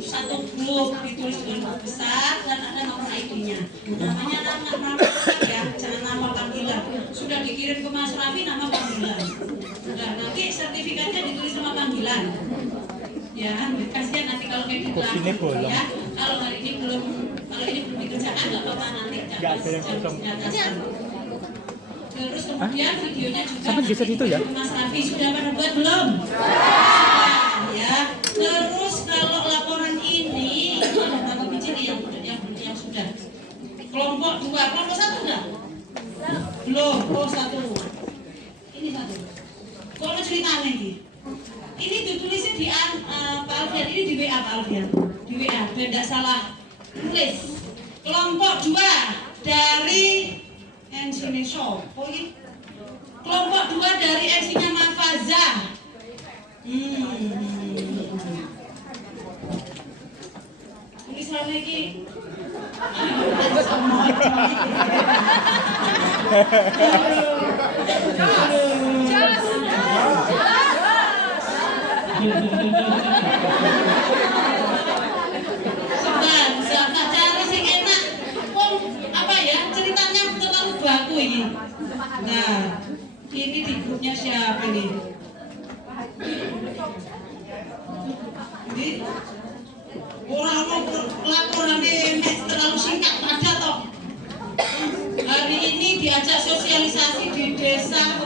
satu grup ditulis dengan besar dan ada nomor ID-nya. Namanya nama ya, jangan nama panggilan. Sudah dikirim ke Mas Raffi nama panggilan. Nah, nanti sertifikatnya ditulis nama panggilan. Ya, kasihan nanti kalau kayak gitu ya. Kalau hari ini belum dikerjakan nggak apa-apa nanti jam. Terus kemudian videonya juga sampai geser itu ya. Mas Raffi sudah pada buat belum? Sudah ya. Terus kalau laporan ini ada berapa biji nih yang sudah? Kelompok 2, kelompok 1 enggak? Belum, oh 1. Ini 1. Kok ceritanya ini? Ini ditulisnya di Pak Alfian, ini di WA Pak Alfian. Di WA, biar tidak salah tulis. Kelompok 2 dari NC Shop. Oh ini. Kelompok 2 dari NC-nya Mafaza. Tulisan lagi. Sebentar, cari sing enak. Apa ya? Ceritanya terlalu baku ini. Nah, ini di grupnya siapa nih? Ini orang mau laporan terlalu singkat ada toh. Hari ini diajak sosialisasi di desa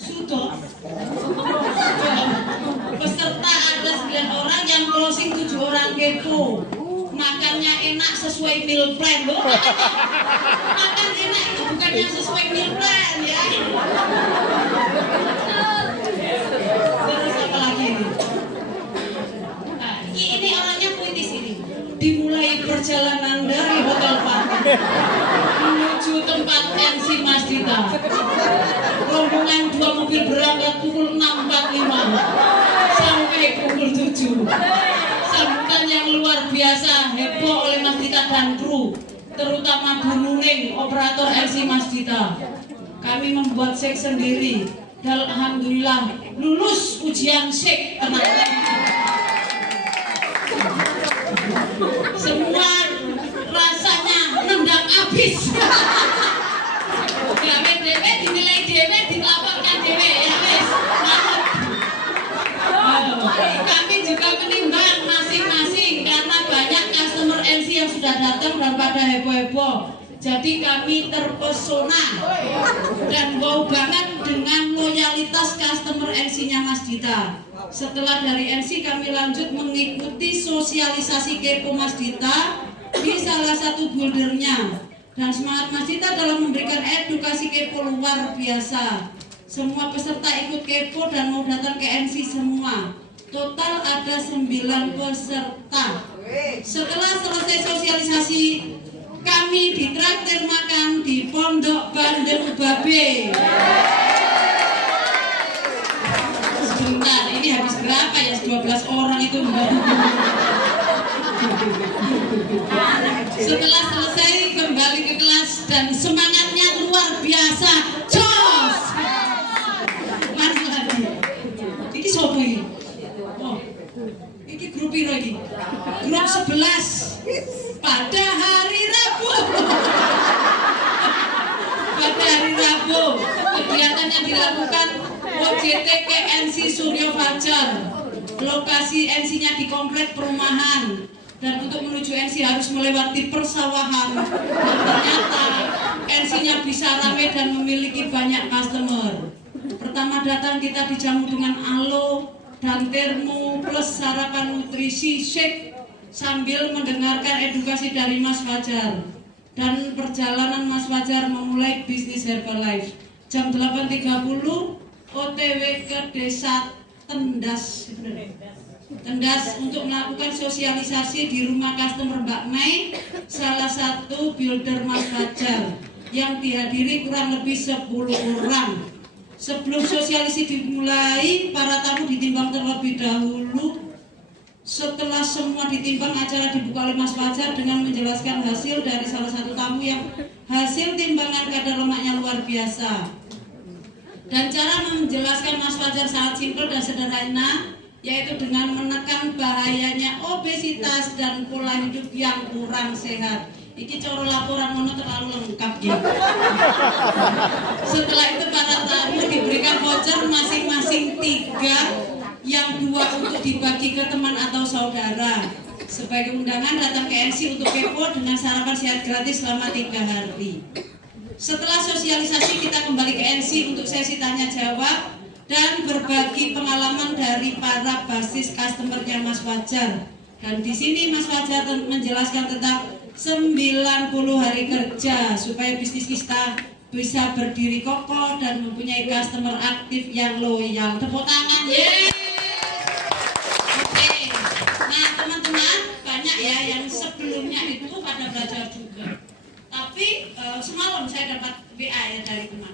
Sudo. Peserta ada 9 orang yang closing 7 orang kepo. Makannya enak sesuai meal plan loh. Makan enak itu bukan yang sesuai meal plan ya. Terus apa lagi ini? Nah, ini orangnya puitis ini. Dimulai perjalanan dari Hotel Fatih menuju tempat NC Masdita. Rombongan 2 mobil berangkat pukul 6.45 sampai pukul 7. Sambutan yang luar biasa heboh oleh Mas Dita dan kru, terutama Bu Nuning, operator NC Masdita. Kami membuat shake sendiri dan alhamdulillah lulus ujian shake tenang. Semua rasanya nendang habis. Gawe dhewe dinilai dhewe dilaporkan dhewe ya wis. Kami juga menimbang masing-masing karena banyak customer NC yang sudah datang dan pada heboh-heboh. Jadi kami terpesona dan wow banget dengan loyalitas customer NC-nya Mas Dita. Setelah dari NC kami lanjut mengikuti sosialisasi Kepo Mas Dita di salah satu buildernya. Dan semangat Mas Dita dalam memberikan edukasi Kepo luar biasa. Semua peserta ikut Kepo dan mau datang ke NC semua. Total ada 9 peserta. Setelah selesai sosialisasi, kami ditraktir makan di Pondok Bandeng Babe. Sebentar, ini habis berapa ya? 12 orang itu. Setelah selesai kembali ke kelas dan semangatnya luar biasa. Jos! Mari lagi. Ini sopo ini? Oh, ini grup piro ini? Grup 11. Pada hari Rabu. Pada hari Rabu kegiatan yang dilakukan OJT ke NC Suryo Fajar. Lokasi NC-nya di komplek perumahan. Dan untuk menuju NC harus melewati persawahan. Dan ternyata NC-nya bisa ramai dan memiliki banyak customer. Pertama datang kita dijamu dengan alo dan termo plus sarapan nutrisi shake sambil mendengarkan edukasi dari Mas Fajar. Dan perjalanan Mas Fajar memulai bisnis Herbalife. Jam 8.30 OTW ke desa Tendas untuk melakukan sosialisasi di rumah customer Mbak Mei, salah satu builder Mas Fajar yang dihadiri kurang lebih 10 orang. Sebelum sosialisasi dimulai, para tamu ditimbang terlebih dahulu. Setelah semua ditimbang, acara dibuka oleh Mas Fajar dengan menjelaskan hasil dari salah satu tamu yang hasil timbangan kadar lemaknya luar biasa. Dan cara menjelaskan Mas Fajar sangat simpel dan sederhana. yaitu dengan menekan bahayanya obesitas dan pola hidup yang kurang sehat. Iki coro laporan mono terlalu lengkap ya. Setelah itu para tamu diberikan voucher masing-masing 3, yang 2 untuk dibagi ke teman atau saudara. Sebagai undangan datang ke NC untuk kepo dengan sarapan sehat gratis selama 3 hari. Setelah sosialisasi kita kembali ke NC untuk sesi tanya jawab dan berbagi pengalaman dari para basis customernya Mas Fajar. Dan di sini Mas Fajar menjelaskan tentang 90 hari kerja supaya bisnis kita bisa berdiri kokoh dan mempunyai customer aktif yang loyal. Tepuk tangan, yeay! Oke, nah teman-teman banyak ya yang sebelumnya itu pada belajar juga. Tapi semalam saya dapat WA ya dari teman.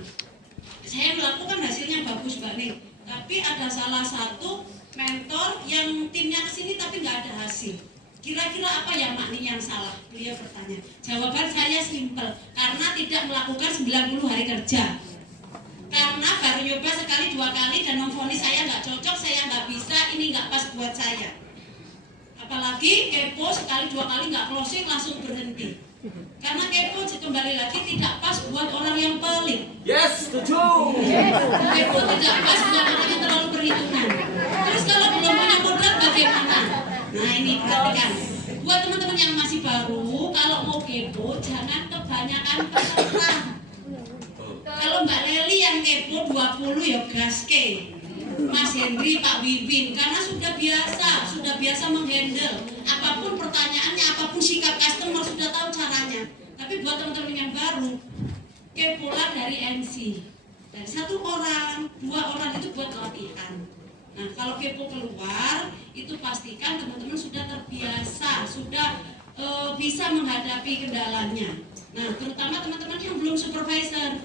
Saya melakukan hasilnya bagus Mbak nih, tapi ada salah satu mentor yang timnya kesini tapi nggak ada hasil. Kira-kira apa ya Mak nih yang salah? Beliau bertanya. Jawaban saya simpel, karena tidak melakukan 90 hari kerja. Karena baru nyoba sekali 2 kali dan memvonis saya nggak cocok, saya nggak bisa, ini nggak pas buat saya. Apalagi kepo sekali 2 kali nggak closing langsung berhenti. Karena kepo kembali lagi tidak pas buat orang yang pelit. Yes, setuju. Kepo tidak pas buat orang yang terlalu perhitungan. Terus kalau belum punya modal bagaimana? Nah ini perhatikan, buat teman-teman yang masih baru, kalau mau kepo jangan kebanyakan peserta. Kalau Mbak Leli yang kepo 20 ya gaske, Mas Hendri, Pak Wibin, karena sudah biasa menghandle apapun pertanyaannya, apapun sikap customer sudah tahu caranya. Tapi buat teman-teman yang baru, kepolah dari NC, dari 1 orang, 2 orang itu buat latihan. Nah, kalau kepo keluar, itu pastikan teman-teman sudah terbiasa, sudah bisa menghadapi kendalanya. Nah, terutama teman-teman yang belum supervisor,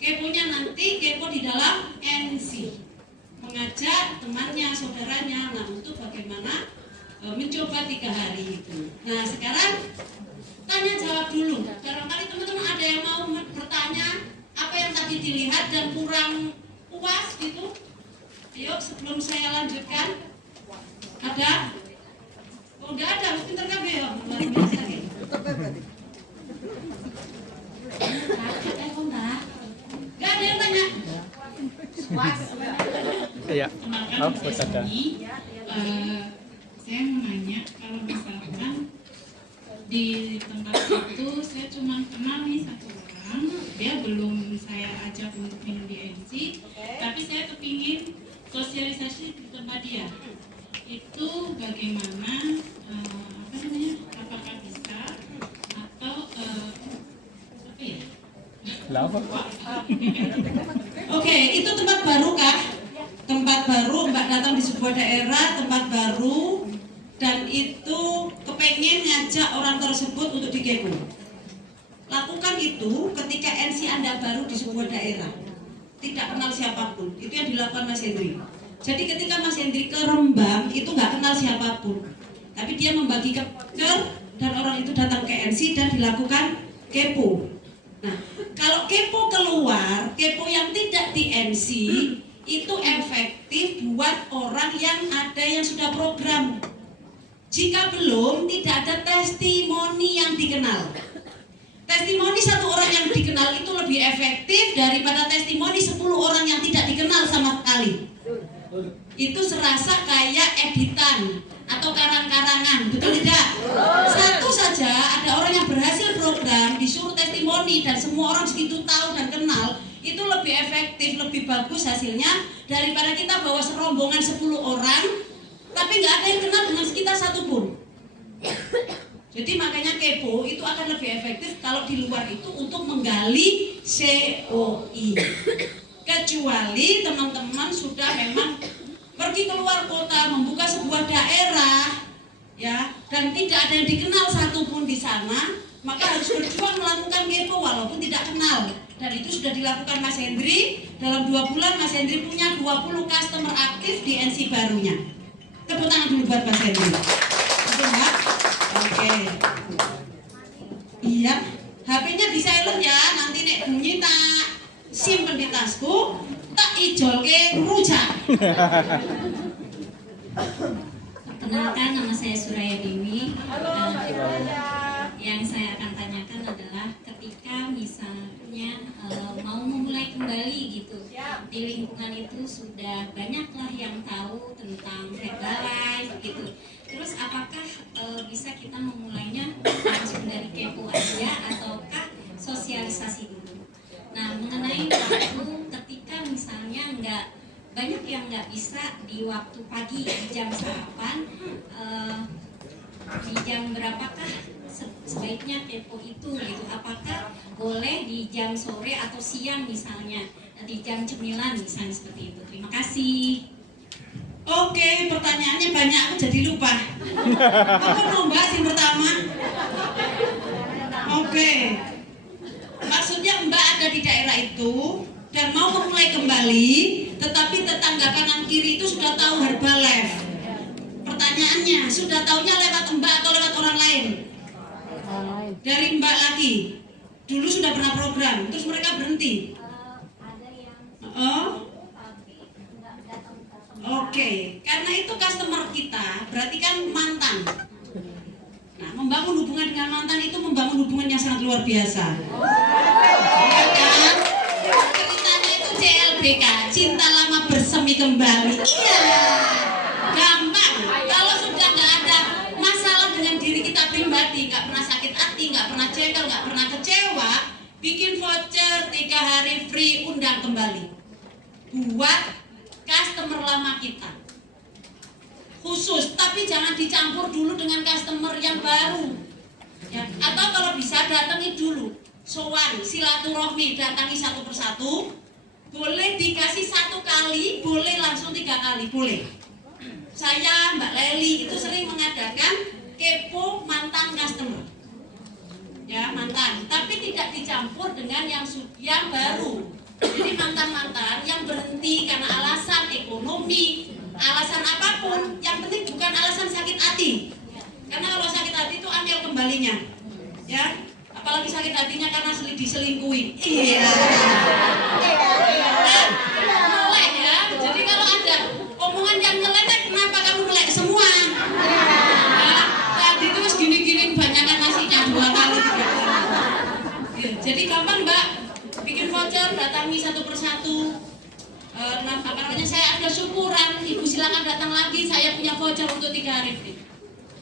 keponya nanti kepo di dalam NC, mengajak temannya, saudaranya, nah untuk bagaimana mencoba 3 hari itu. Nah, sekarang tanya jawab dulu. Barangkali teman-teman ada yang mau bertanya apa yang tadi dilihat dan kurang puas gitu. Ayo sebelum saya lanjutkan, ada? Oh enggak ada, harus pintar kabeh ya, luar biasa gitu. Enggak ada yang tanya? Puas? Iya. Kenalkan saya Suni. Saya mau nanya, kalau misalkan di tempat itu saya cuma kenal nih 1 orang, dia belum saya ajak untuk minum di NC, tapi saya kepingin sosialisasi di tempat dia. Itu bagaimana, apakah bisa atau apa ya? Oke, itu tempat baru kah? Tempat baru, Mbak datang di sebuah daerah, tempat baru, dan itu kepengen ngajak orang tersebut untuk dikepo. Lakukan itu ketika NC Anda baru di sebuah daerah, tidak kenal siapapun. Itu yang dilakukan Mas Hendri. Jadi ketika Mas Hendri ke Rembang, itu nggak kenal siapapun, tapi dia membagikan voucher dan orang itu datang ke NC dan dilakukan kepo. Nah, kalau kepo keluar, kepo yang tidak di NC itu efektif buat orang yang ada yang sudah program. Jika belum, tidak ada testimoni yang dikenal. Testimoni 1 orang yang dikenal itu lebih efektif daripada testimoni 10 orang yang tidak dikenal sama sekali. Itu serasa kayak editan atau karang-karangan, betul tidak? Satu saja ada orang yang berhasil program disuruh testimoni dan semua orang segitu tahu dan kenal, itu lebih efektif, lebih bagus hasilnya daripada kita bawa serombongan 10 orang tapi nggak ada yang kenal dengan kita 1 pun. Jadi makanya kepo itu akan lebih efektif kalau di luar itu untuk menggali COI. Kecuali teman-teman sudah memang pergi keluar kota, membuka sebuah daerah, ya, dan tidak ada yang dikenal 1 pun di sana, maka harus berjuang melakukan kepo walaupun tidak kenal. Dan itu sudah dilakukan Mas Hendri. Dalam 2 bulan Mas Hendri punya 20 customer aktif di NC barunya. Tepuk tangan dulu buat Mas Hendri. Betul nggak? Oke. Iya, HP-nya di silent ya. Nanti nek bunyi tak simpen di tasku, tak ijolke rujak. Perkenalkan, nama saya Suraya Dewi. Yang saya akan tanyakan adalah ketika misalnya mau memulai kembali gitu, di lingkungan itu sudah banyaklah yang tahu tentang Herbalife gitu. Terus apakah bisa kita memulainya langsung dari kepo aja ataukah sosialisasi dulu? Nah, mengenai waktu ketika misalnya banyak yang nggak bisa di waktu pagi di jam sarapan, di jam berapakah sebaiknya kepo itu gitu? Apakah boleh di jam sore atau siang misalnya, di jam cemilan misalnya seperti itu? Terima kasih. Oke, pertanyaannya banyak, aku jadi lupa. Apa mau mbak yang pertama? Oke, maksudnya mbak ada di daerah itu dan mau memulai kembali, tetapi tetangga kanan kiri itu sudah tahu Herbalife. Pertanyaannya, sudah tahunya lewat mbak atau lewat orang lain? Dari mbak lagi. Dulu sudah pernah program, terus mereka berhenti. Oh, oke, karena itu customer kita, berarti kan mantan. Nah, membangun hubungan dengan mantan itu membangun hubungan yang sangat luar biasa. Ya kan? Ceritanya itu CLBK, cinta lama bersemi kembali. Iya, gampang. Kalau sudah nggak ada masalah dengan diri kita pribadi, nggak pernah sakit hati, nggak pernah jengkel, nggak pernah kecewa, bikin voucher 3 hari free, undang kembali. Buat customer lama kita khusus, tapi jangan dicampur dulu dengan customer yang baru ya. Atau kalau bisa datangi dulu, sowan, silaturahmi, datangi satu persatu. Boleh dikasih 1 kali, boleh langsung 3 kali, boleh. Saya Mbak Leli itu sering mengadakan kepo mantan customer ya, mantan, tapi tidak dicampur dengan yang baru. Jadi mantan-mantan yang berhenti karena alasan ekonomi, alasan apapun, yang penting bukan alasan sakit hati. Karena kalau sakit hati itu angel kembalinya, ya. Apalagi sakit hatinya karena diselingkuhi. Iya. Nah, melek ya. Jadi kalau ada omongan yang ngeledek, kenapa kamu melek semua? Ya, tadi itu gini-ginin banyakan nasinya 2 kali, 3 kali. Ya, jadi gampang mbak. Bikin voucher, datangi satu persatu. Saya ada syukuran, ibu silakan datang lagi. Saya punya voucher untuk 3 hari free.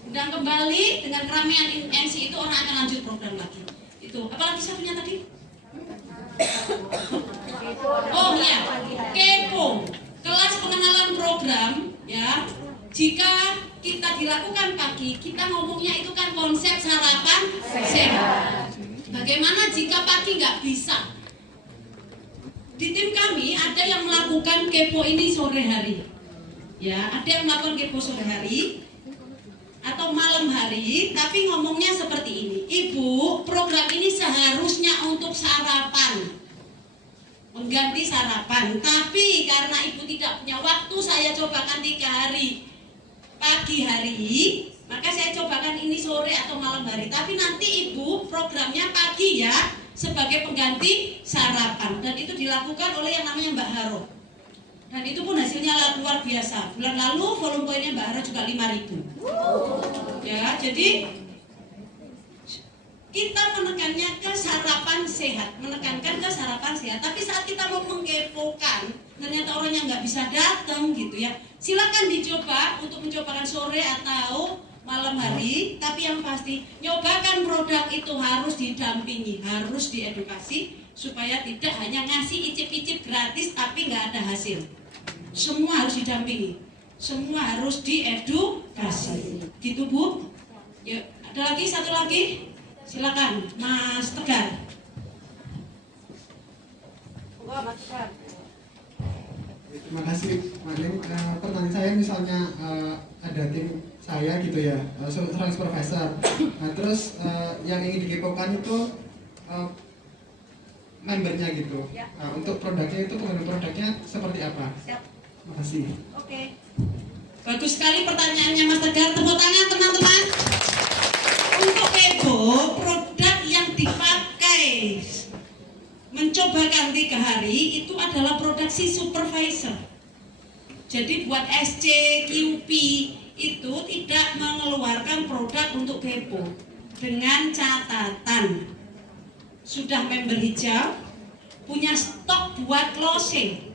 Undang kembali dengan keramaian MC itu orang akan lanjut program lagi. Itu. Apalagi saya punya tadi? Oh iya, kepo. Kelas pengenalan program, ya. Jika kita dilakukan pagi, kita ngomongnya itu kan konsep sarapan sehat. Bagaimana jika pagi nggak bisa? Di tim kami ada yang melakukan kepo ini sore hari, ya, ada yang melakukan kepo sore hari atau malam hari, tapi ngomongnya seperti ini. Ibu, program ini seharusnya untuk sarapan, mengganti sarapan, tapi karena ibu tidak punya waktu, saya cobakan 3 hari pagi hari, maka saya cobakan ini sore atau malam hari. Tapi nanti ibu programnya pagi ya, sebagai pengganti sarapan, dan itu dilakukan oleh yang namanya Mbak Haro, dan itu pun hasilnya luar biasa. Bulan lalu volume poinnya Mbak Haro juga 5.000 ya. Jadi kita menekannya ke sarapan sehat, menekankan ke sarapan sehat. Tapi saat kita mau mengkepokan, ternyata orangnya nggak bisa datang gitu ya, silakan dicoba untuk mencobakan sore atau malam hari. Tapi yang pasti, nyobakan produk itu harus didampingi, harus diedukasi, supaya tidak hanya ngasih icip-icip gratis tapi nggak ada hasil. Semua harus didampingi, semua harus diedukasi. Gitu Bu. Ya, ada lagi, satu lagi, silakan Mas Tegar. Terima kasih, Maling. Pertanyaan saya misalnya ada tim saya gitu ya, seorang supervisor. Nah, terus yang ingin dikepokan itu membernya gitu. Nah, untuk produknya itu pengguna produknya seperti apa? Terima kasih. Oke. Bagus sekali pertanyaannya Mas Tegar. Tepuk tangan teman-teman. Untuk kepo, produk yang dipakai mencobakan 3 hari itu adalah produk si supervisor. Jadi buat SC, QP itu tidak mengeluarkan produk untuk kepo dengan catatan sudah member hijau, punya stok buat closing.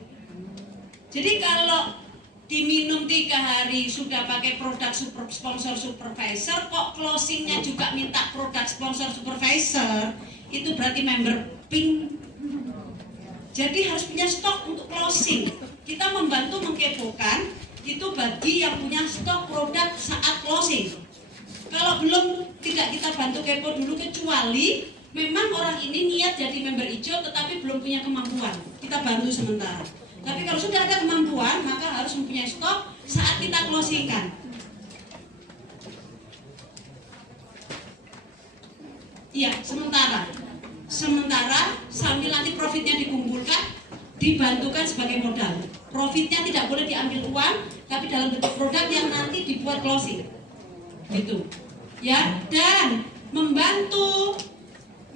Jadi kalau diminum 3 hari sudah pakai produk sponsor supervisor, kok closingnya juga minta produk sponsor supervisor, itu berarti member pink. Jadi harus punya stok untuk closing. Kita membantu mengkepokan itu bagi yang punya stok produk saat closing. Kalau belum, tidak kita bantu kepo dulu, kecuali memang orang ini niat jadi member hijau tetapi belum punya kemampuan, kita bantu sementara. Tapi kalau sudah ada kemampuan, maka harus mempunyai stok saat kita closingkan. Iya, sementara sambil nanti profitnya dikumpulkan, dibantukan sebagai modal. Profitnya tidak boleh diambil uang, tapi dalam bentuk produk yang nanti dibuat closing. Gitu. Ya, dan membantu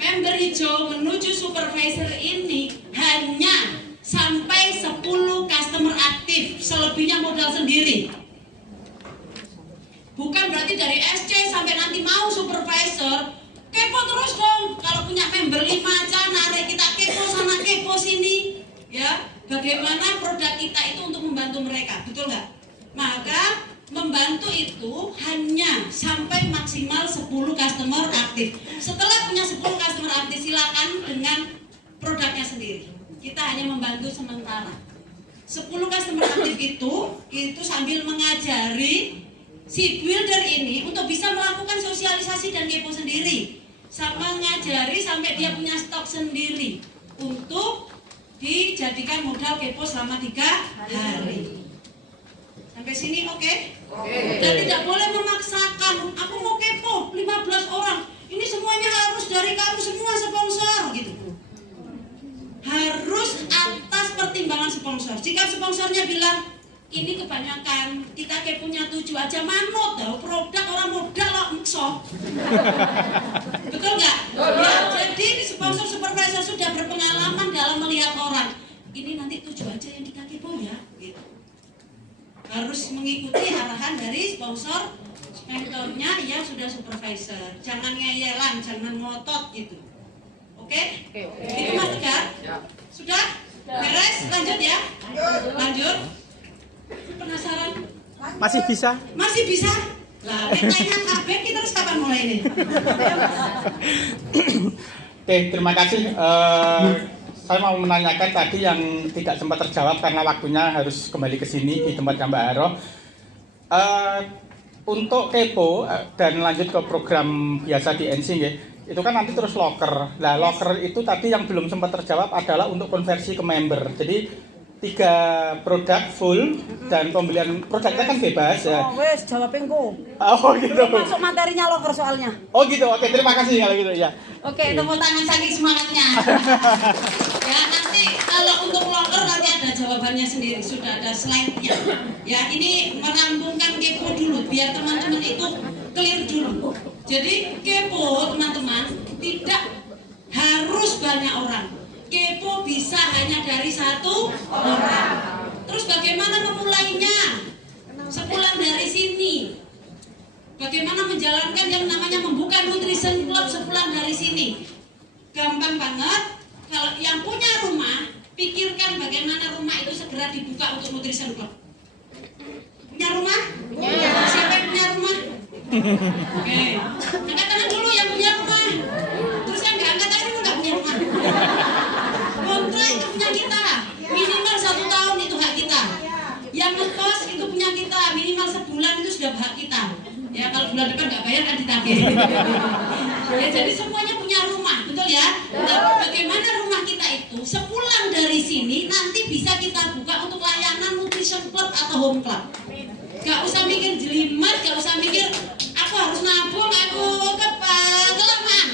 member hijau menuju supervisor ini hanya sampai 10 customer aktif, selebihnya modal sendiri. Bukan berarti dari SC sampai nanti mau supervisor, kepo terus dong. Kalau punya member 5 aja, narik kita kepo sana kepo sini. Ya, bagaimana produk kita itu untuk membantu mereka, betul nggak? Maka membantu itu hanya sampai maksimal 10 customer aktif. Setelah punya 10 customer aktif, silakan dengan produknya sendiri. Kita hanya membantu sementara. 10 customer aktif itu sambil mengajari si builder ini untuk bisa melakukan sosialisasi dan kepo sendiri, sama mengajari sampai dia punya stok sendiri untuk dijadikan modal kepo selama 3 hari. Sampai sini oke? Dan tidak boleh memaksakan, aku mau kepo 15 orang, ini semuanya harus dari kamu semua sponsor gitu. Harus atas pertimbangan sponsor. Jika sponsornya bilang ini kebanyakan, kita keponya 7 aja, manut tahu produk orang modal loh mekso. Betul nggak? Ya, jadi sponsor supervisor sudah berpengalaman dalam melihat orang. Ini nanti 7 aja yang kita kepo ya, gitu. Harus mengikuti arahan dari sponsor, sponsornya ya sudah supervisor. Jangan ngeyelan, jangan ngotot gitu. Oke? Itu Mas Tegar? Sudah? Beres? Lanjut ya? Lanjut. Penasaran? Masih bisa? Masih bisa? Lah, tanya kabeh kita harus kapan mulai ini? Oke, terima kasih. Saya mau menanyakan tadi yang tidak sempat terjawab karena waktunya harus kembali ke sini di tempatnya Mbak Haro. Untuk kepo dan lanjut ke program biasa di NC ya, itu kan nanti terus locker. Nah, locker itu tadi yang belum sempat terjawab adalah untuk konversi ke member. Jadi 3 produk full dan pembelian produknya kan bebas ya. Oh wes jawabin ku. Oh gitu. Masuk materinya loker soalnya. Oh gitu. Oke, terima kasih kalau gitu ya. Oke, tepuk tangan saking semangatnya. Ya, nanti kalau untuk locker nanti ada jawabannya sendiri, sudah ada slide-nya. Ya, ini merampungkan kepo dulu biar teman-teman itu clear dulu. Jadi kepo teman-teman tidak harus banyak orang. Kepo bisa hanya dari 1 orang. Terus bagaimana memulainya? Sepulang dari sini. Bagaimana menjalankan yang namanya membuka nutrition club sepulang dari sini? Gampang banget. Kalau yang punya rumah, pikirkan bagaimana rumah itu segera dibuka untuk nutrition club. Punya rumah? Punya. Siapa yang punya rumah? Oke. Angkat tangan dulu yang punya rumah. Terus yang nggak angkat tangan itu nggak punya rumah. Kontrak itu punya kita, minimal 1 tahun itu hak kita. Yang ngekos itu punya kita, minimal sebulan itu sudah hak kita. Ya kalau bulan depan nggak bayar kan ditagih. Ya jadi semuanya punya rumah, betul ya. Nah, bagaimana rumah kita itu sepulang dari sini nanti bisa kita buka untuk layanan nutrition club atau home club. Gak usah mikir jelimet, gak usah mikir aku harus nabung, aku kelamaan.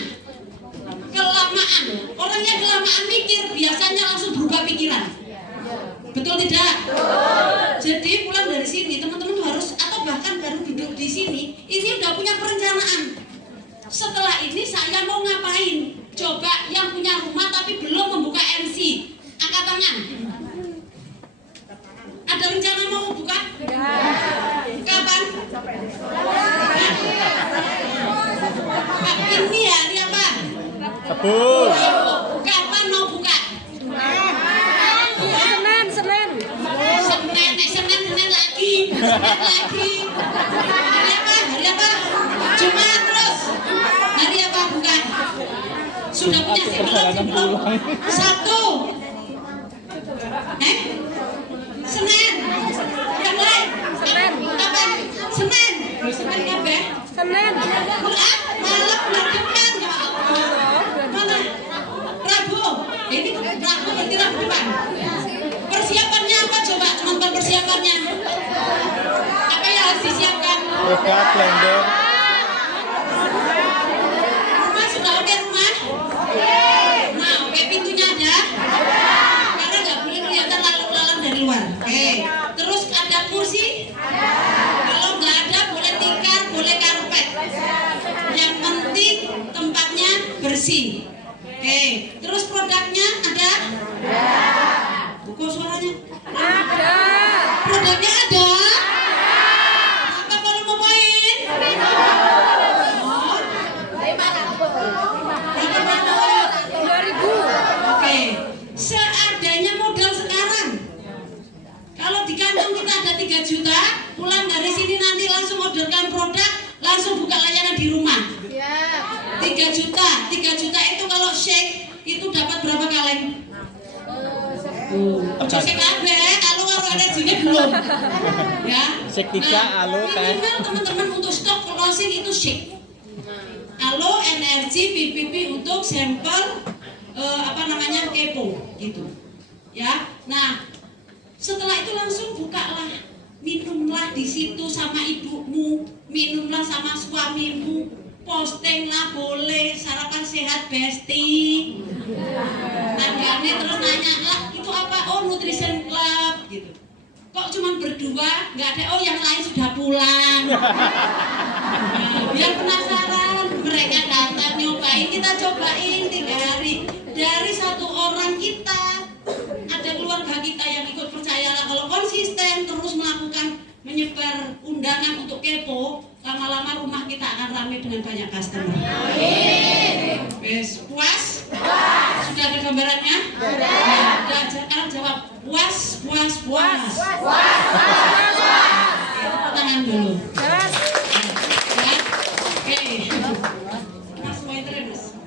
Orang yang kelamaan mikir biasanya langsung berubah pikiran. Betul tidak? Jadi pulang dari sini teman-teman harus, atau bahkan baru duduk di sini, ini udah punya perencanaan. Setelah ini saya mau ngapain? Coba yang punya rumah tapi belum membuka MC, angkat tangan. Ada rencana mau buka Rabu. Kapan mau buka? Senin. Senin lagi. Hari apa? Jumat terus. Hari apa buka? Sudah punya psikologi belum? Sabtu. Senin. Yang lain? Kapan? Senin kabeh. Senin. Malam bulan depan. Mana? Rabu. Ini Rabu berarti Rabu depan. Persiapannya apa coba teman-teman persiapannya? Apa yang harus disiapkan? Produk blender. Rumah sudah oke rumah? Nah oke pintunya ada? Karena nggak boleh kelihatan lalang-lalang dari luar. Oke. Terus ada kursi? Kalau nggak ada boleh tikar, boleh karpet. Yang penting tempatnya bersih. Oke. Terus produknya ada? Kok suaranya? Ada. Produknya ada? Apa kalau mau main? Oh. 2.000. Oke, seadanya modal sekarang. Kalau di kantong kita ada 3 juta, pulang dari sini nanti langsung orderkan produk, langsung buka layanan di rumah. 3 juta itu kalau shake itu dapat berapa kaleng? Ojo shake kabeh, kalau energinya belum. Ya. Shake 3, alo teh. Minimal teman-teman untuk stok closing itu shake. Alo, energi, PPP untuk sampel kepo gitu. Ya. Nah, setelah itu langsung bukalah, minumlah di situ sama ibumu, minumlah sama suamimu, postinglah boleh, sarapan sehat besti. Tanggane terus nanya lah, itu apa? Oh nutrition club gitu. Kok cuma berdua, nggak ada? Oh yang lain sudah pulang. Nah, biar penasaran, mereka datang nyobain, kita cobain 3 hari. Dari 1 orang kita, ada keluarga kita yang ikut, percayalah kalau konsisten terus melakukan menyebar undangan untuk kepo, lama-lama rumah kita akan ramai dengan banyak customer. Wes, puas? Sudah ada gambarannya? Ada. Sekarang jawab puas. Tangan dulu. Ya. Oke. Mas pointer ya, Mas.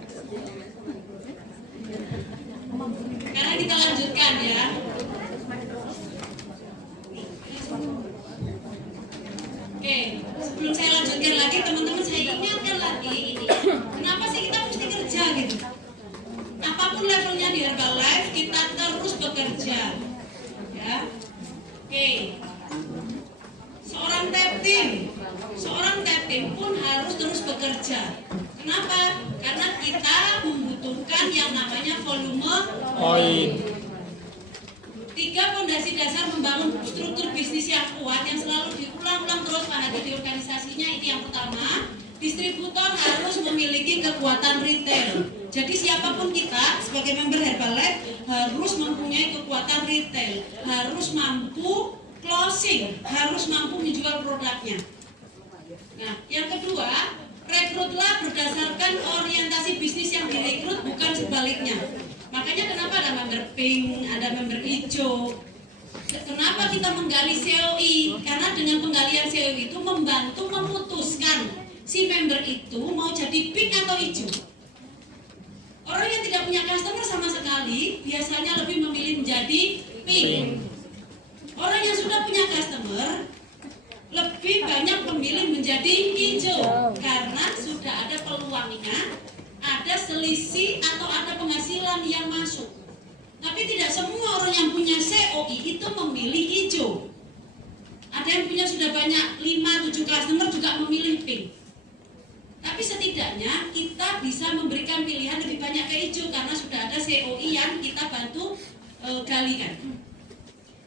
Sekarang kita lanjutkan ya. Oke, sebelum saya lanjutkan lagi, teman-teman saya ingatkan lagi ini. Kenapa sih kita mesti kerja gitu? Apapun levelnya di Herbalife, kita terus bekerja. Ya. Oke. Seorang tap team pun harus terus bekerja. Kenapa? Karena kita membutuhkan yang namanya volume Poin. 3 fondasi dasar membangun struktur bisnis yang kuat yang selalu diulang-ulang terus pada di organisasinya. Ini yang pertama, distributor harus memiliki kekuatan retail. Jadi siapapun kita sebagai member Herbalife harus mempunyai kekuatan retail, harus mampu closing, harus mampu menjual produknya. Nah, yang kedua, rekrutlah berdasarkan orientasi bisnis yang direkrut, bukan sebaliknya. Makanya kenapa ada member pink, ada member hijau. Kenapa kita menggali COI? Karena dengan penggalian COI itu membantu memutuskan si member itu mau jadi pink atau hijau. Orang yang tidak punya customer sama sekali biasanya lebih memilih menjadi pink. Orang yang sudah punya customer lebih banyak memilih menjadi hijau karena sudah ada peluangnya, ada selisih atau ada penghasilan yang masuk. Tapi tidak semua orang yang punya COI itu memilih hijau. Ada yang punya sudah banyak 5-7 customer juga memilih pink. Tapi setidaknya kita bisa memberikan pilihan lebih banyak ke hijau karena sudah ada COI yang kita bantu galikan.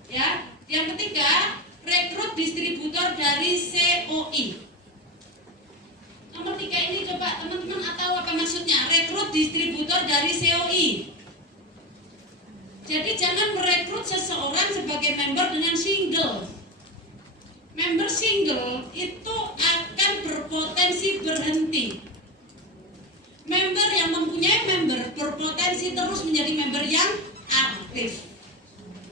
Ya, yang ketiga, rekrut distributor dari COI. Nomor 3 ini coba teman-teman atau apa maksudnya? Rekrut distributor dari COI. Jadi jangan merekrut seseorang sebagai member dengan single. Member single itu akan berpotensi berhenti. Member yang mempunyai member berpotensi terus menjadi member yang aktif.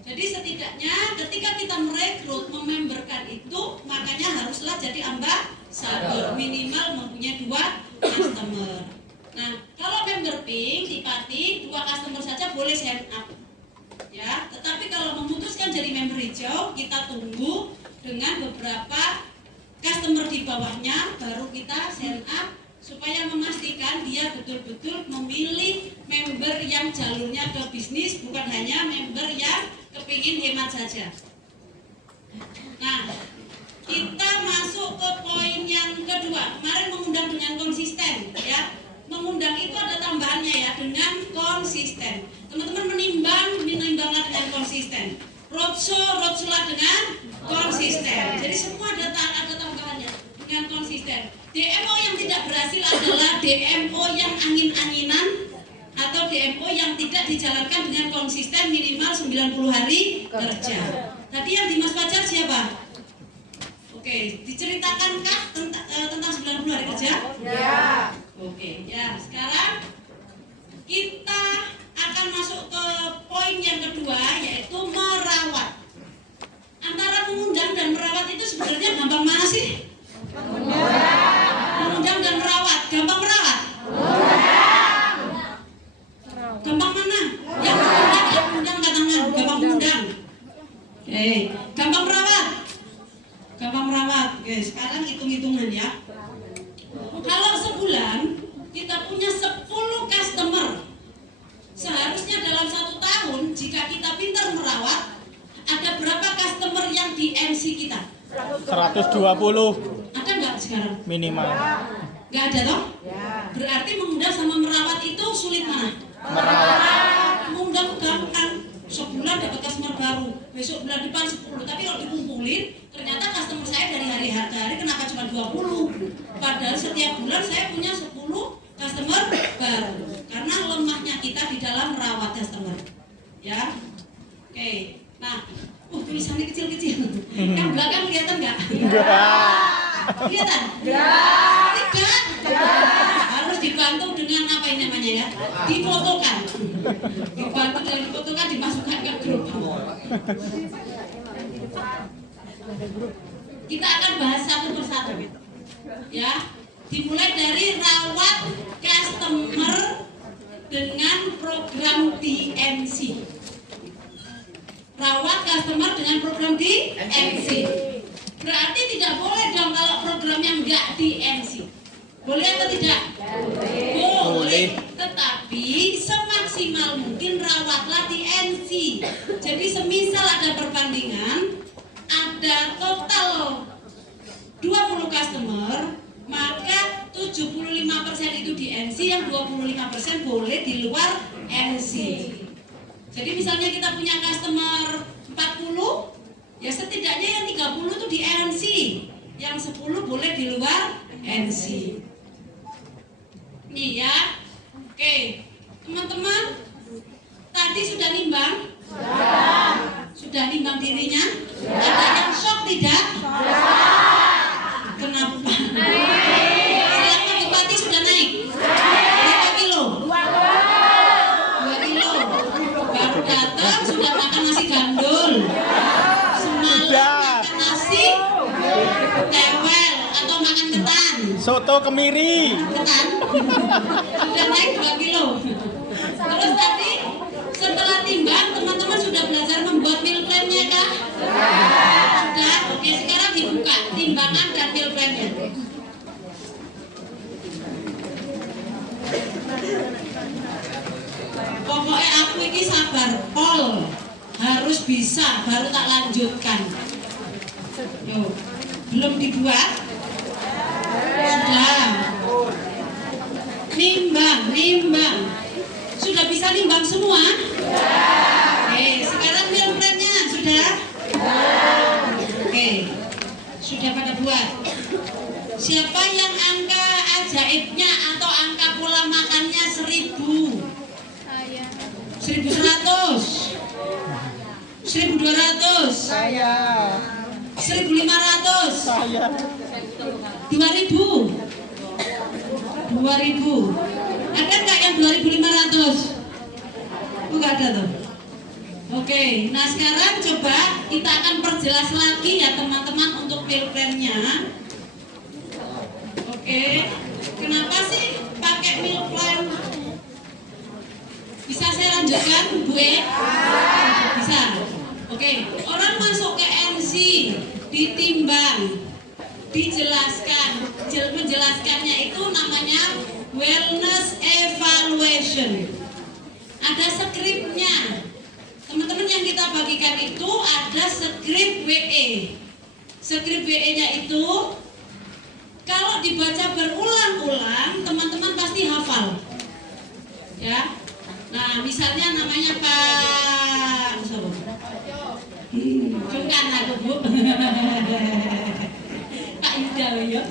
Jadi setidaknya ketika kita merekrut, mememberkan itu, makanya haruslah jadi ambassador, minimal mempunyai 2 customer. Nah, kalau member pink di Pati 2 customer saja boleh sign up. Ya, tetapi kalau memutuskan jadi member hijau, kita tunggu dengan beberapa customer di bawahnya baru kita sign up supaya memastikan dia betul-betul memilih member yang jalurnya ke bisnis, bukan hanya member yang kepingin hemat saja. Nah, kita masuk ke poin yang kedua. Kemarin mengundang dengan konsisten, ya. Mengundang itu ada tambahannya ya, dengan konsisten. Teman-teman menimbanglah dengan konsisten. Roadshow-lah dengan konsisten. Jadi semua ada tambahannya dengan konsisten. DMO yang tidak berhasil adalah DMO yang angin-anginan atau DMO yang tidak dijalankan dengan konsisten minimal 90 hari kerja. Tadi yang di Mas Fajar siapa? Oke, diceritakankah tentang 90 hari kerja? Ya. Oke, ya. Sekarang kita akan masuk ke poin yang kedua, yaitu merawat. Antara mengundang dan merawat itu sebenarnya gampang mana sih? Mengundang dan merawat. Gampang merawat? Gampang mana? Yang mengundang angkat tangan. Gampang mengundang. Oke, gampang merawat. Gampang merawat. Oke, sekarang hitung-hitungan ya. Kalau sebulan kita punya 10 customer, seharusnya dalam 1 tahun jika kita pintar merawat, ada berapa customer yang di MC kita? 120 Ada nggak sekarang? minimal. Nggak ada toh? Berarti mengundang sama merawat itu sulit mana? Merawat. Mengundang gampang, sebulan dapat customer baru, besok bulan depan 10. Tapi kalau dikumpulin, ternyata customer saya dari hari ke hari kenapa cuma 20? Padahal setiap bulan saya punya 10 customer baru. Karena lemahnya kita di dalam merawat customer. Ya, oke. Nah, tulisannya kecil-kecil. Yang belakang kelihatan nggak? Kelihatan? Tidak. Harus dibantu dengan apa ini namanya ya? Difotokan. Dibantu dengan difotokan, dimasukkan ke grup. Kita akan bahas satu persatu. Ya, dimulai dari rawat customer dengan program DMC. Rawat customer dengan program DMC. Berarti tidak boleh dong kalau program yang enggak DMC. Boleh atau tidak? Boleh. Tetapi semaksimal mungkin rawatlah DMC. Jadi semisal ada perbandingan, ada total 20 customer, maka 75% itu di NC, yang 25% boleh di luar NC. Jadi misalnya kita punya customer 40, ya setidaknya yang 30 itu di NC, yang 10 boleh di luar NC. Nih ya. Oke, teman-teman, tadi sudah nimbang? Sudah nimbang dirinya? Ada yang shock tidak? Kenapa? Selama Bupati sudah naik? Berapa kilo? 2 kilo. Baru datang sudah makan nasi gandul. Semalam makan nasi tewel atau makan ketan. Soto kemiri. Ketan. Sudah naik 2 kilo. Terus tadi setelah timbang, teman-teman sudah belajar membuat meal plan-nya kah? Sudah. Oke, sekarang dibuka timbangan dan meal plan-nya. Pokoknya aku ini sabar pol, harus bisa baru tak lanjutkan. Yo, belum dibuat? Sudah. Nimbang. Sudah bisa nimbang semua? Oke, sekarang meal plan-nya sudah? Oke, sudah pada buat. Siapa yang angka ajaibnya atau angka pola makannya 1000? 1100? 1200? Saya. 1500? Saya. 2000? 2000? Ada nggak yang yang 2.500? Enggak ada tuh. Oke, nah sekarang coba kita akan perjelas lagi ya teman-teman untuk meal plan-nya. Oke, kenapa sih pakai meal plan? Bisa saya lanjutkan, Bu E? Bisa. Oke, orang masuk ke NC, ditimbang, dijelaskan. Menjelaskannya itu namanya wellness evaluation. Ada skripnya. Teman-teman yang kita bagikan itu ada skrip WE. Skrip WE-nya itu kalau dibaca berulang-ulang, teman-teman pasti hafal. Ya. Nah, misalnya namanya Pak bukan aku, Bu. Pak Yuda ya.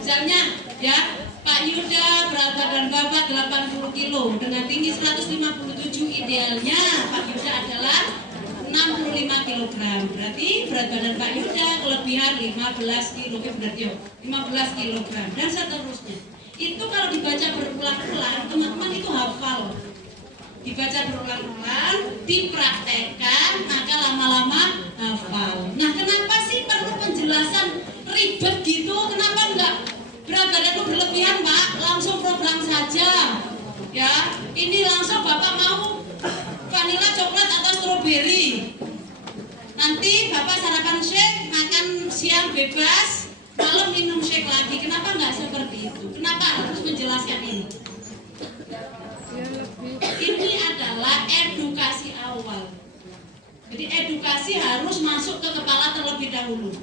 Misalnya ya, Pak Yuda berat badan Bapak 80 kilo dengan tinggi 157, idealnya Pak Yuda adalah 65 kg. Berarti berat badan Pak Yuda kelebihan 15 kg, berarti 15 kg dan seterusnya. Itu kalau dibaca berulang-ulang, teman-teman itu hafal. Dibaca berulang-ulang, dipraktekkan, maka lama-lama hafal. Nah, kenapa sih perlu penjelasan ribet gitu? Kenapa enggak berat badanku berlebihan, Pak? Langsung program saja. Ya, ini langsung Bapak mau vanilla, coklat atau stroberi. Nanti Bapak sarapan shake, makan siang bebas, malam minum shake lagi. Kenapa enggak seperti itu? Kenapa harus menjelaskan ini? Ini adalah edukasi awal. Jadi edukasi harus masuk ke kepala terlebih dahulu.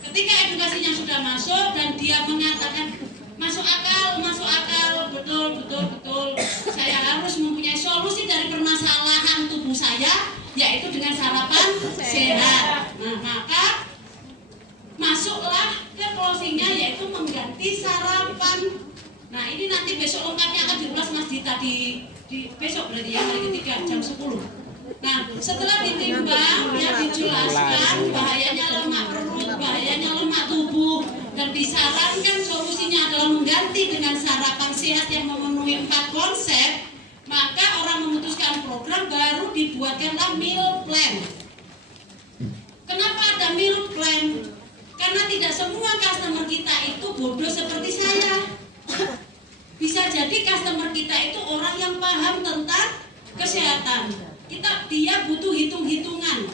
Ketika edukasinya sudah masuk dan dia mengatakan masuk akal, betul. Saya harus mempunyai solusi dari permasalahan tubuh saya, yaitu dengan sarapan sehat. Nah, maka masuklah ke closingnya, yaitu mengganti sarapan. Nah, ini nanti besok lengkapnya akan diulas Mas Dita di besok, berarti ya, hari ketiga jam 10. Nah, setelah ditimbang ya dijelaskan bahayanya lemak perut, bahayanya lemak tubuh, dan disarankan solusinya adalah mengganti dengan sarapan sehat yang memenuhi 4 konsep. Maka orang memutuskan program, baru dibuatkanlah meal plan. Kenapa ada meal plan? Karena tidak semua customer kita itu bodoh seperti saya. Bisa jadi customer kita itu orang yang paham tentang kesehatan. Dia butuh hitung-hitungan.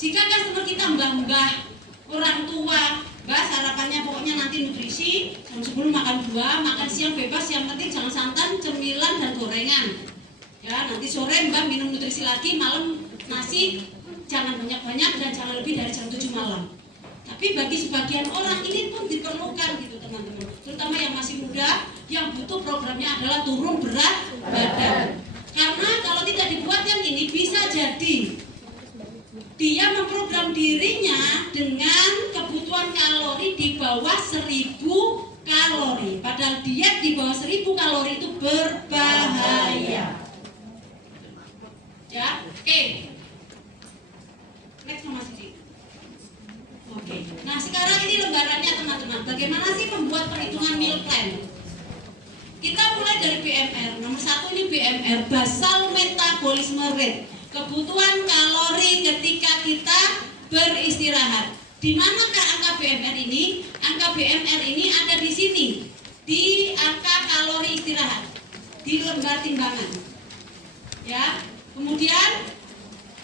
Jika customer kita mbah-mbah, orang tua, mbak sarapannya pokoknya nanti nutrisi, jam 10 makan buah, makan siang bebas, yang penting jangan santan, cemilan dan gorengan. Ya, nanti sore mbak minum nutrisi lagi, malam nasi, jangan banyak-banyak dan jangan lebih dari jam 7 malam. Tapi bagi sebagian orang ini pun diperlukan gitu teman-teman, terutama yang masih muda, yang butuh programnya adalah turun berat badan. Karena kalau tidak dibuatkan ini, bisa jadi dia memprogram dirinya dengan kebutuhan kalori di bawah 1000 kalori. Padahal diet di bawah 1000 kalori itu berbahaya. Ya, oke. Next Mas Siti. Oke. Nah, sekarang ini lembarannya teman-teman. Bagaimana sih membuat perhitungan meal plan? Kita mulai dari BMR. Nomor 1 ini BMR, basal metabolisme rate. Kebutuhan kalori ketika kita beristirahat. Di manakah angka BMR ini? Angka BMR ini ada di sini, di angka kalori istirahat, di lembar timbangan. Ya, kemudian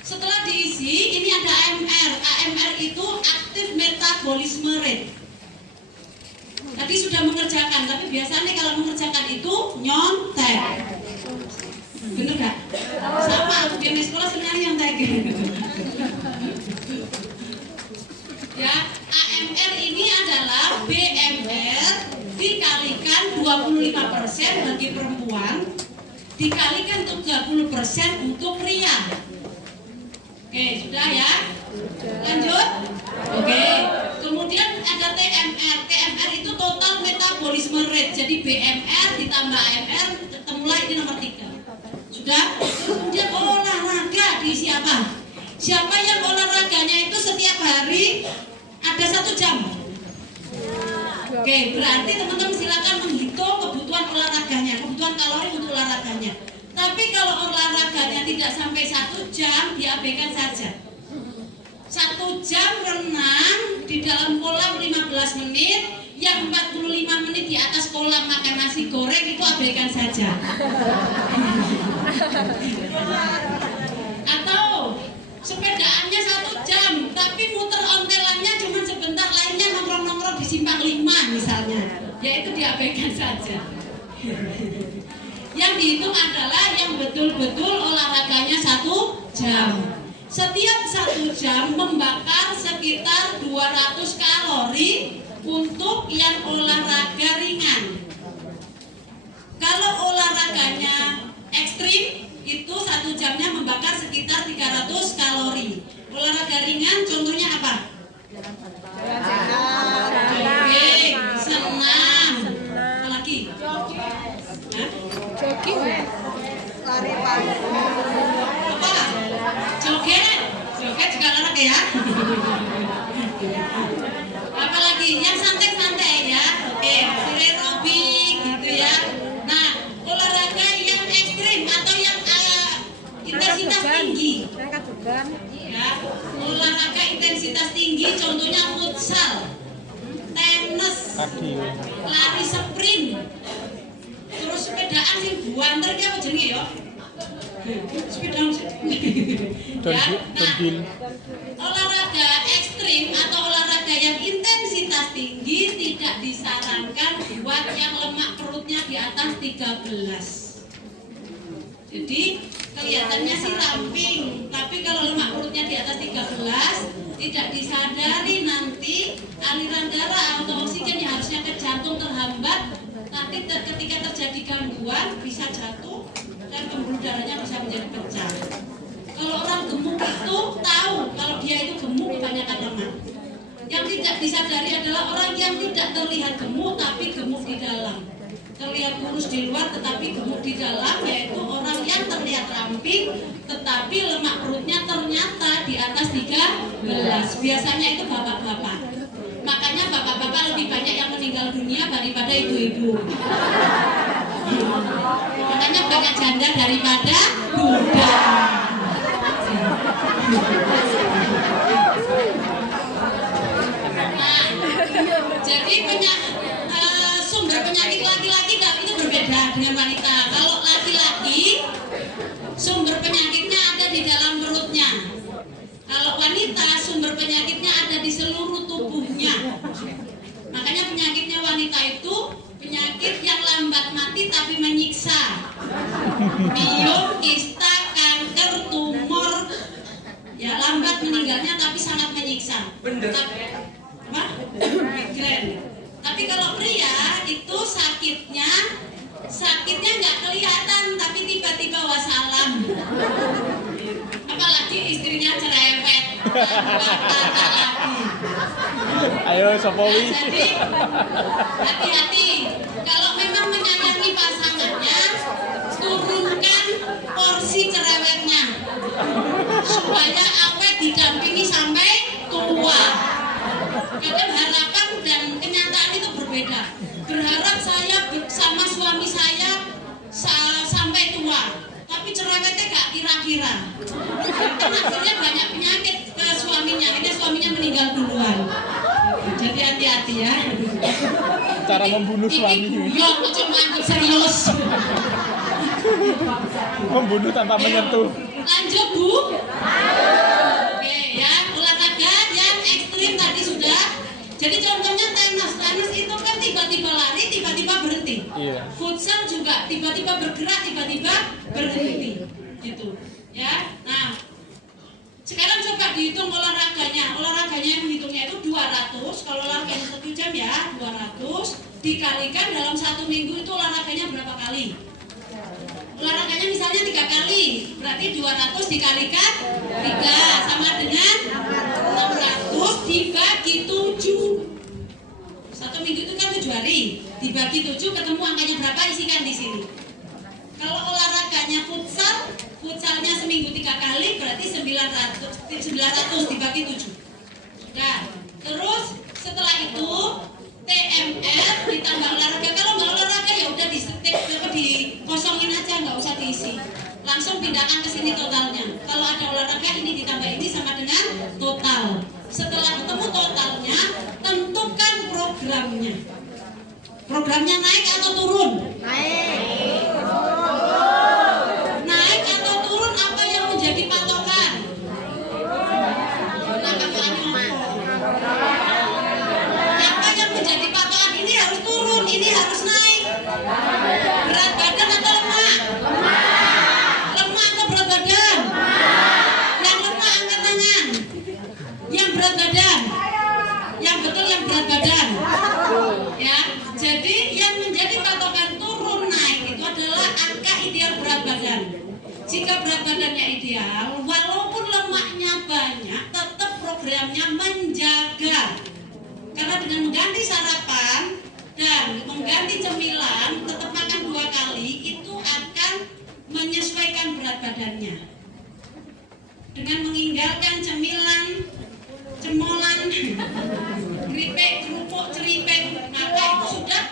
setelah diisi, ini ada AMR. AMR itu active metabolism rate. Tadi sudah mengerjakan, tapi biasanya kalau mengerjakan itu nyontek. Bener gak? Sama, aku di sekolah sebenarnya nyontek. Ya, AMR ini adalah BMR dikalikan 25% bagi perempuan, dikalikan 30% untuk pria. Oke, sudah ya? Lanjut? Oke. Kemudian ada TMR. TMR itu total metabolisme rate. Jadi BMR ditambah AMR, ketemulah ini nomor 3. Sudah? Kemudian olahraga diisi apa? Siapa yang olahraganya itu setiap hari ada 1 jam? Oke, berarti teman-teman silakan menghitung kebutuhan olahraga Tapi kalau olahraganya tidak sampai 1 jam, diabaikan saja. 1 jam renang di dalam kolam 15 menit, yang 45 menit di atas kolam makan nasi goreng itu abaikan saja. Atau sepedaannya 1 jam, tapi muter ontelannya cuma sebentar, lainnya nongkrong-nongkrong di simpang 5 misalnya, ya itu diabaikan saja. Yang dihitung adalah yang betul-betul olahraganya 1 jam. Setiap 1 jam membakar sekitar 200 kalori untuk yang olahraga ringan. Kalau olahraganya ekstrim, itu 1 jamnya membakar sekitar 300 kalori. Olahraga ringan contohnya apa? Jogging, senam, apa lagi? Jogging. Lari pagi. Apa? Joget juga olahraga ya. Apalagi yang santai-santai ya. Oke, aerobik gitu ya. Nah, olahraga yang ekstrim atau yang intensitas tinggi. Angkat beban. Ya, olahraga intensitas tinggi contohnya futsal, tenis, lari sprint, terus sepedaan sih buanter ki apa jenenge ya? Sepedaan sih. Ya, nah, olahraga ekstrim atau olahraga yang intensitas tinggi tidak disarankan buat yang lemak perutnya di atas 13. Jadi kelihatannya sih ramping, tapi kalau lemak perutnya di atas 13 tidak disadari nanti aliran darah atau oksigen yang harusnya ke jantung terhambat, nanti ketika terjadi gangguan bisa jatuh dan pembuluh darahnya bisa menjadi pecah. Kalau orang gemuk itu tahu kalau dia itu gemuk kebanyakan lemak. Yang tidak disadari adalah orang yang tidak terlihat gemuk tapi gemuk di dalam. Terlihat kurus di luar tetapi gemuk di dalam, yaitu orang yang terlihat ramping tetapi lemak perutnya ternyata di atas 13. Biasanya itu bapak-bapak. Makanya bapak-bapak lebih banyak yang meninggal dunia daripada ibu-ibu. Makanya banyak janda daripada duda. Nah, jadi sumber penyakit laki-laki itu berbeda dengan wanita. Kalau laki-laki sumber penyakitnya ada di dalam perutnya. Kalau wanita sumber penyakitnya ada di seluruh tubuhnya. Makanya penyakitnya wanita itu penyakit yang lambat mati tapi menyiksa. Biom, kista, kanker, tumor, ya lambat meninggalnya tapi sangat menyiksa. Apa? Migren. Tapi kalau pria itu sakitnya nggak kelihatan tapi tiba-tiba wassalam. Apalagi istrinya cerewet. Ayo Sopowi. Nah, jadi hati-hati kalau memang menyayangi pasangannya, turunkan porsi cerewetnya supaya awet didampingi sampai tua. Kadang harapan dan kenyataan itu berbeda. Berharap saya sama suami saya sampai tua, tapi cerewetnya gak kira-kira. Kan akhirnya banyak penyakit ke suaminya. Ini suaminya meninggal duluan. Jadi hati-hati ya. Cara membunuh suami. Guyon, cuma anggap serius. Membunuh tanpa menyentuh. Lanjut Bu. Oke ya, olahraga yang ekstrim tadi sudah. Jadi contohnya tenis itu kan tiba-tiba lari, tiba-tiba berhenti. Iya. Futsal juga tiba-tiba bergerak, tiba-tiba berhenti. Gitu. Ya. Nah, sekarang coba dihitung olahraganya. Olahraganya yang menghitungnya itu 200. Kalau olahraganya 1 jam ya 200 dikalikan dalam 1 minggu itu olahraganya berapa kali? Olahraganya misalnya 3 kali, berarti 200 dikalikan 3 sama dengan 600 dibagi 7. 1 minggu itu kan 7 hari, dibagi 7 ketemu angkanya berapa, isikan di sini. Kalau olahraganya futsalnya seminggu 3 kali berarti 900 dibagi 7. Nah, terus setelah itu TMR ditambah olahraga. Kalau nggak olahraga ya udah dikosongin aja, nggak usah diisi. Setelah ketemu totalnya, tentukan programnya. Programnya naik atau turun? Naik atau turun, apa yang menjadi patokan? Nah, patokannya apa yang menjadi patokan? Ini harus turun, ini harus naik. Berat badan atau lemak? Lemak atau berat badan? Yang lemak angkat tangan. Yang berat badan? Yang betul yang berat badan. Ya, jadi yang menjadi patokan turun naik itu adalah angka ideal berat badan. Jika berat badannya ideal, walaupun lemaknya banyak, tetap programnya menjaga. Karena dengan mengganti sarapan dan mengganti cemilan, tetap makan 2 kali, itu akan menyesuaikan berat badannya. Dengan meninggalkan cemilan, cemolan, keripik, kerupuk, ceripeng, maka itu sudah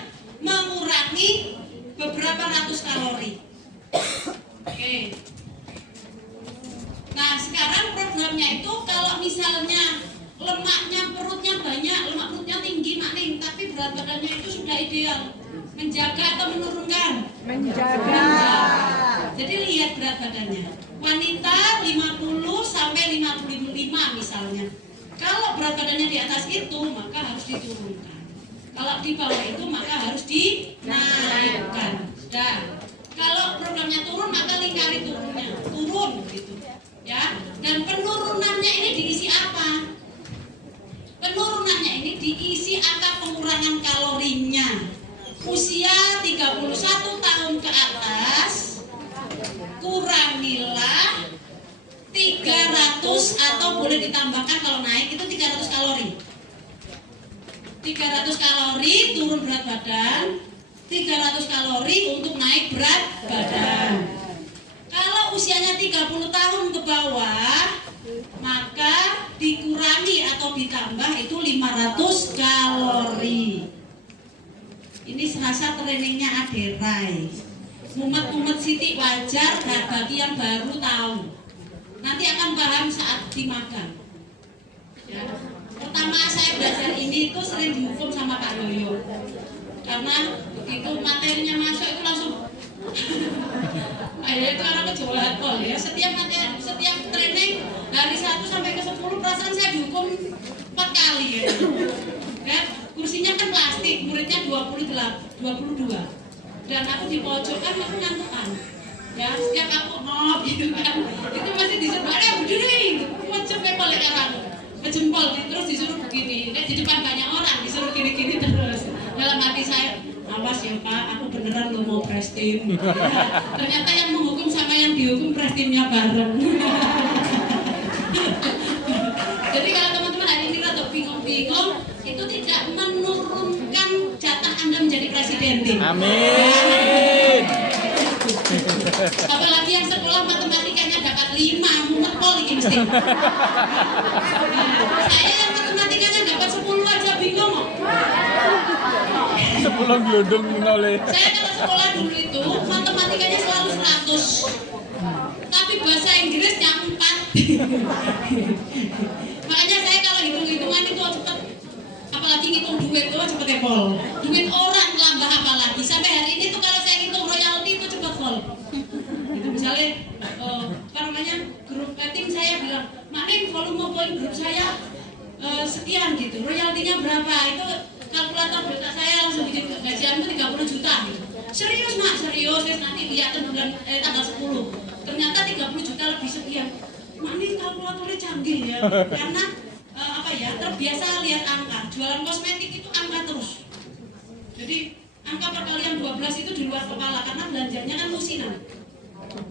mengurangi beberapa ratus kalori. Oke. Nah, sekarang programnya itu kalau misalnya lemaknya perutnya banyak, lemak perutnya tinggi makning, tapi berat badannya itu sudah ideal. Menjaga atau menurunkan? Menjaga. Jadi lihat berat badannya. Wanita 50 sampai 55 misalnya. Kalau berat badannya di atas itu, maka harus diturunkan. Kalau di bawah itu, maka harus dinaikkan. Dan kalau programnya turun, maka lingkari turunnya, turun gitu. Ya. Dan penurunannya ini diisi apa? Penurunannya ini diisi angka pengurangan kalorinya. Usia 31 tahun ke atas, kurangilah 300 atau boleh ditambahkan kalau naik itu 300 kalori. 300 kalori turun berat badan, 300 kalori untuk naik berat badan. Kalau usianya 30 tahun ke bawah, maka dikurangi atau ditambah itu 500 kalori. Ini serasa trainingnya Aderai. Mumet-mumet Siti wajar, bagi yang baru tahu. Nanti akan paham saat dimakan. Ya. Pertama saya belajar ini itu sering dihukum sama Pak Yoyo. Karena begitu materinya masuk itu langsung itu orang kejualan kol ya. Setiap training dari 1 sampai ke 10 perasaan saya dihukum 4 kali ya. Kan kursinya kan plastik, muridnya 22. Dan aku di pojokan aku ngantukan. Ya, setiap aku gitu kan. Itu masih disuruh berdiri, macam oleh orang. Kejempol terus disuruh begini. Di depan banyak orang disuruh gini-gini terus. Dalam hati saya, awas ya Pak, aku beneran lo mau prestim. Ternyata yang menghukum sama yang dihukum prestimnya bareng. Jadi kalau teman-teman hari ini rada bingung-bingung, itu tidak menurunkan jatah Anda menjadi presiden. Amin. Apalagi yang sekolah matematikanya dapat 5, mumet pol ini mesti. Saya yang matematikanya dapat 10 aja bingung kok. 10 gelundung oleh. Saya kalau sekolah dulu itu matematikanya selalu 100. Tapi bahasa Inggrisnya 4. Makanya saya kalau hitung-hitungan itu cepet. Apalagi ngitung duit itu cepet pol. Duit orang tambah apalagi. Sampai hari ini tuh kalau saya ngitung royalti itu cepet pol. Itu misalnya grup tim saya bilang, Maknin volume poin grup saya sekian gitu, royaltinya berapa, itu kalkulator berita saya langsung bikin gajian itu 30 juta gitu. Serius Mak, serius, nanti lihat bulan tanggal 10 ternyata 30 juta lebih sekian. Maknin kalkulatornya canggih ya, karena terbiasa lihat angka. Jualan kosmetik itu angka terus, jadi angka perkalian 12 itu di luar kepala karena belanjanya kan lusinan.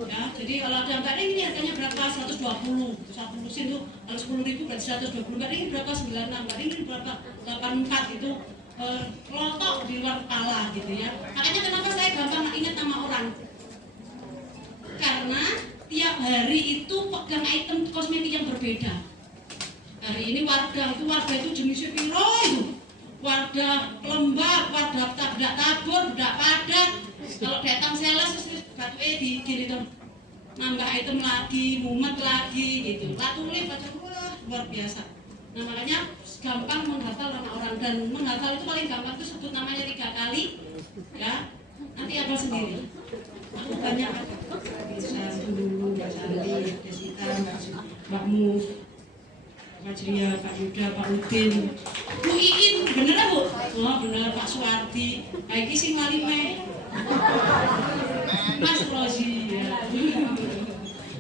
Ya, jadi kalau ada Mbak Ning ini harganya berapa? 120 sen tuh, kalau 10.000 berarti 120. Mbak Ning ini berapa? 96. Mbak Ning ini berapa? 84 itu lotok di luar kepala gitu ya. Makanya kenapa saya gampang ingat nama orang? Karena tiap hari itu pegang item kosmetik yang berbeda. Hari ini Wardah itu jenisnya piro itu. Wardah lembab, Wardah bedak tabur, bedak padat. Kalau datang sales terus batuke dikiri tuh nambah item lagi, mumet lagi gitu. Latulip wah luar biasa. Nah makanya gampang menghafal nama orang, dan menghafal itu paling gampang itu sebut namanya 3 kali, ya nanti hafal sendiri. Aku banyak saya dulu, Mbak Santi, Jessica, Mbak Muf, Pak Jria, Pak Yuda, Pak Udin, Bu Iin, bener Bu? Oh bener, Pak Suwardi, kayak sing wali meh, Mas Rozi, ya.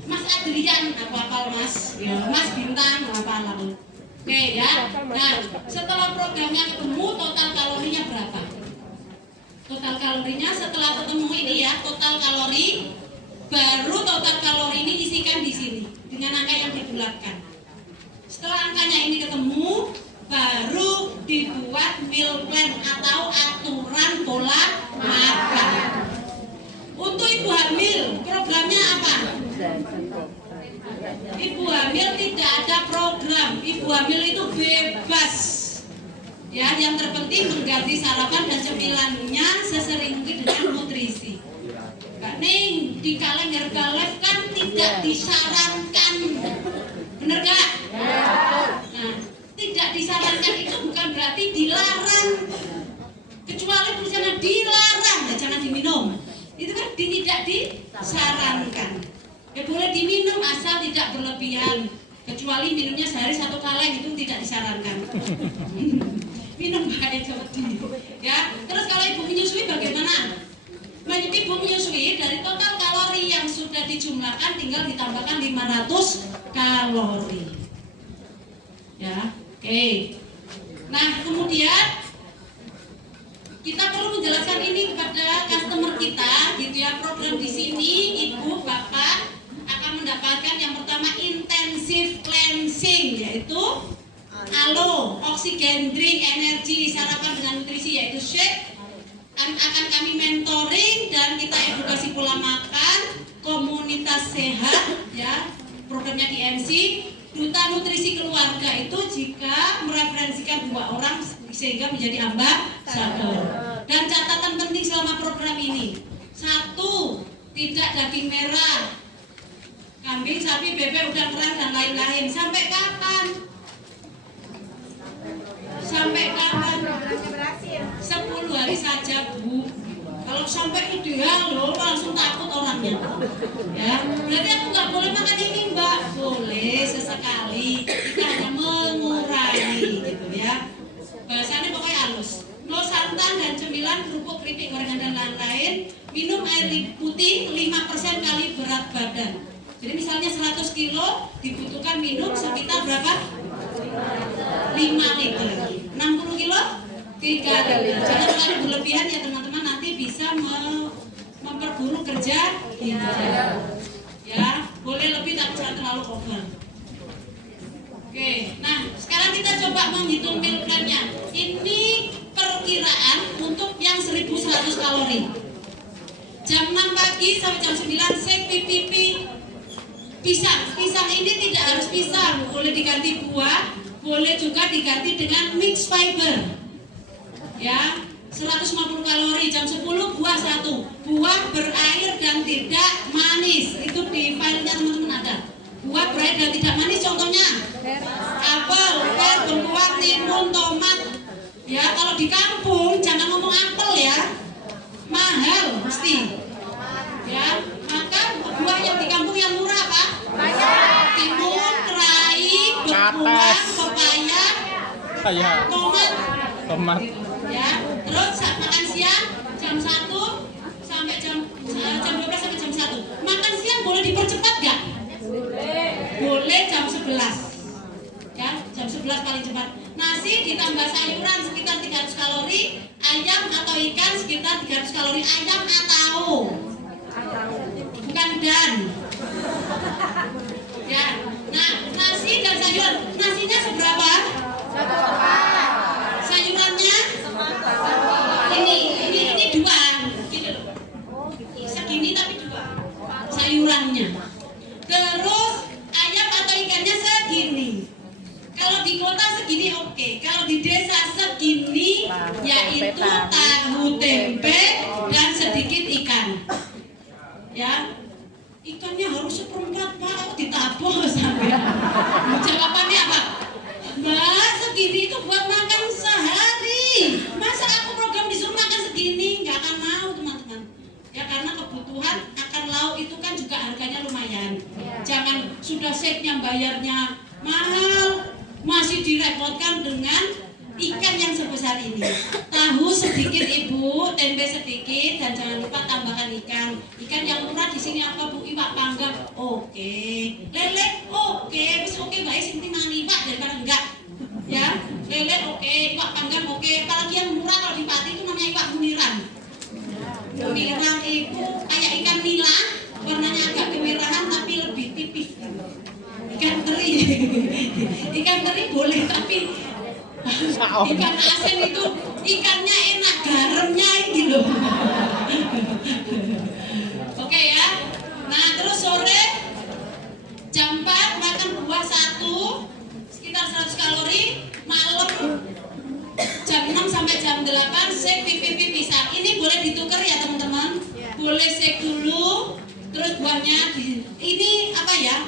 Mas Adrian, apa Mas? Ya, Mas Bintang, apa lalu? Oke ya. Nah, setelah programnya ketemu, total kalorinya berapa? Total kalorinya setelah ketemu ini ya, total kalori, baru total kalori ini isikan di sini dengan angka yang dibulatkan. Setelah angkanya ini ketemu, baru dibuat meal plan atau aturan pola makan. Untuk ibu hamil, programnya apa? Ibu hamil tidak ada program. Ibu hamil itu bebas. Ya, yang terpenting mengganti sarapan dan cemilannya sesering mungkin dengan nutrisi. Kak Ning, di kaleng Herbalife kan tidak disarankan. Bener gak? Nah, tidak disarankan itu bukan berarti dilarang. Kecuali tulisannya dilarang, ya jangan diminum. Itu kan tidak disarankan. Ya boleh diminum asal tidak berlebihan. Kecuali minumnya sehari 1 kaleng itu tidak disarankan. Minum baik seperti ya. Terus kalau ibu menyusui bagaimana? Ibu menyusui dari total kalori yang sudah dijumlahkan tinggal ditambahkan 500 kalori. Ya, oke. Nah kemudian kita perlu menjelaskan ini kepada customer kita, gitu ya. Program di sini ibu bapak akan mendapatkan yang pertama intensive cleansing, yaitu alo, oksigen drink, energi, sarapan dengan nutrisi yaitu shake. Akan kami mentoring dan kita edukasi pola makan, komunitas sehat, ya. Programnya di MC, duta nutrisi keluarga itu jika mereferensikan 2 orang sehingga menjadi ambasador. Dan catatan penting selama program ini, 1, tidak daging merah, kambing, sapi, bebek, udang, kerang dan lain-lain. Sampai kapan? Sampai kapan? 10 hari saja Bu. Kalau sampai ideal loh langsung takut orangnya. Ya, berarti aku nggak boleh makan ini Mbak. Boleh sesekali. Kita hanya mengurangi gitu ya. Bahasanya pokoknya halus. No santan dan cemilan, kerupuk, keripik, gorengan dan lain-lain. Minum air putih 5% kali berat badan. Jadi misalnya 100 kilo dibutuhkan minum sekitar berapa? 5 liter. 60 kilo 3 liter. Jangan terlalu berlebihan ya teman-teman, nanti bisa memperburuk kerja ginjal. Ya, boleh lebih tapi jangan terlalu over. Oke, nah sekarang kita coba menghitung meal plan-nya. Ini perkiraan untuk yang 1100 kalori. Jam 6 pagi sampai jam 9 shake pipi. Pisang ini tidak harus pisang, boleh diganti buah, boleh juga diganti dengan mixed fiber. Ya, 150 kalori. Jam 10 buah 1. Buah berair dan tidak manis. Itu di filenya teman-teman ada. Buah berair dan tidak manis contohnya apel, pir, bengkuang, timun, tomat. Ya, kalau di kampung jangan ngomong apel ya. Mahal mesti. Ya, maka buah yang di kampung yang murah apa? Timun, kerai, bengkuang, pepaya, tomat. Ya, terus saat makan siang jam 1 sampai jam 12 sampai jam 1. Makan siang boleh dipercepat nggak? Boleh jam 11. Ya, jam 11 paling cepat. Nasi ditambah sayuran sekitar 300 kalori, ayam atau ikan sekitar 300 kalori. Ayam atau bukan dan. Ya. Nah, nasi dan sayuran. Nasinya seberapa? 1 sayurannya ini 2 gini loh, segini tapi 2 sayurannya. Terus ayam atau ikannya segini. Kalau di kota segini oke. Kalau di desa segini yaitu tahu tempe dan sedikit ikan. Ya, ikannya harus 1/4 Pak, ditabuh sampai. Jawabannya apa? Mbak, segini itu buat makan sehari. Masa aku program disuruh makan segini? Nggak akan mau teman-teman. Ya karena kebutuhan akan lauk itu kan juga harganya lumayan. Jangan sudah setnya bayarnya mahal, masih direpotkan dengan ikan yang sebesar ini. Tahu sedikit ibu, tempe sedikit, dan jangan lupa tambahkan ikan. Ikan yang murah di sini apa bu? Iwak panggang. Oke. Lele oke. Wis oke baik sing mangan iwak daripada enggak. Ya, lele oke, iwak panggang oke. Apalagi yang murah kalau di Pati itu namanya iwak muniran. Muniran itu kayak ikan nila, warnanya agak kemerahan tapi lebih tipis. Ikan teri. Ikan teri boleh tapi ikan asin itu ikannya enak, garamnya ini loh. Oke ya. Nah terus sore jam 4 makan buah 1 sekitar 100 kalori. Malam jam 6 sampai jam 8 shake pipi pisang. Ini boleh ditukar ya teman-teman. Boleh shake dulu. Terus buahnya ini apa ya?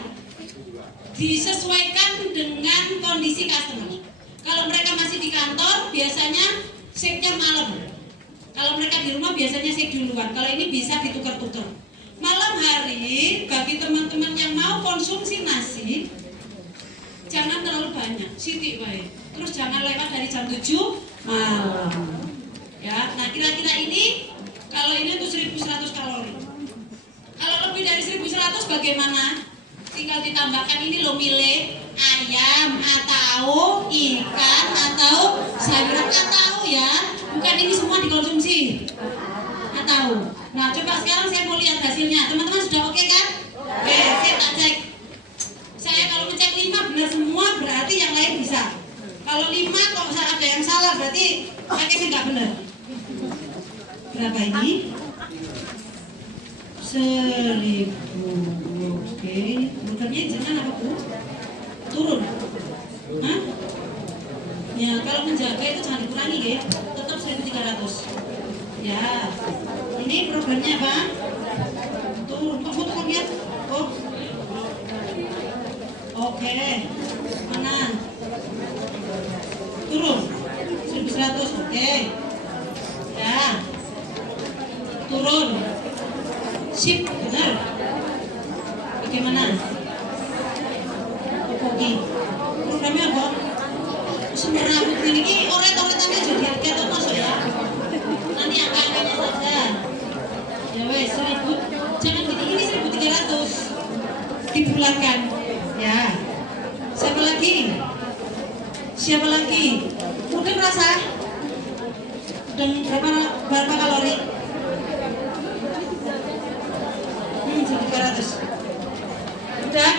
Disesuaikan dengan kondisi customer. Kalau mereka masih di kantor, biasanya shake-nya malam. Kalau mereka di rumah, biasanya shake duluan. Kalau ini bisa ditukar-tukar. Malam hari, bagi teman-teman yang mau konsumsi nasi, jangan terlalu banyak, sitik baik. Terus jangan lewat dari jam 7 malam. Ya, nah kira-kira ini, kalau ini untuk 1100 kalori. Kalau lebih dari 1100 bagaimana? Tinggal ditambahkan ini loh milih ayam atau ikan atau sayuran atau ya, bukan ini semua dikonsumsi atau. Nah coba sekarang saya mau lihat hasilnya. Teman-teman sudah oke kan? Oke, saya tak cek. Saya kalau ngecek 5 benar semua berarti yang lain bisa. Kalau 5 kok ada yang salah berarti pakainya nggak benar. Berapa ini? 1000. Oke, motornya jangan apa bu? Turun. Hah? Ya kalau menjaga itu jangan dikurangi ya. Tetap 1300. Ya. Ini programnya apa? Turun. Kok foto lihat? Oh. Oke. Mana? Turun. 1100. Oke. Ya. Turun. Sip, benar. Bagaimana? Oke. Programnya apa? Semua rambut ini oret-oretannya jadi harga masuk ya. Nanti angka-angkanya saja. Ya wes 1000. Jangan gini, ini 1300. Dibulatkan. Ya. Siapa lagi? Siapa lagi? Udah merasa? Dan berapa kalori? 1300. Udah?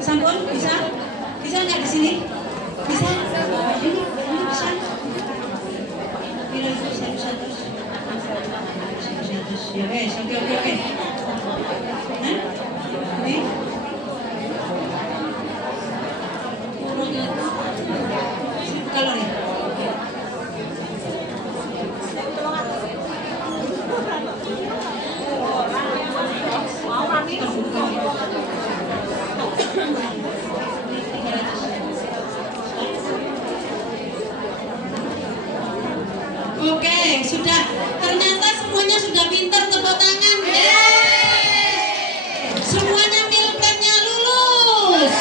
Sampun? Bisa? Bisa nggak di sini? Bisa? Ini bisa? Bila bisa terus. Ya wes, oke. Nah, ini turun 1000 kalori. Oke, sudah. Ternyata semuanya sudah pintar, tepuk tangan. Semuanya milpennya lulus.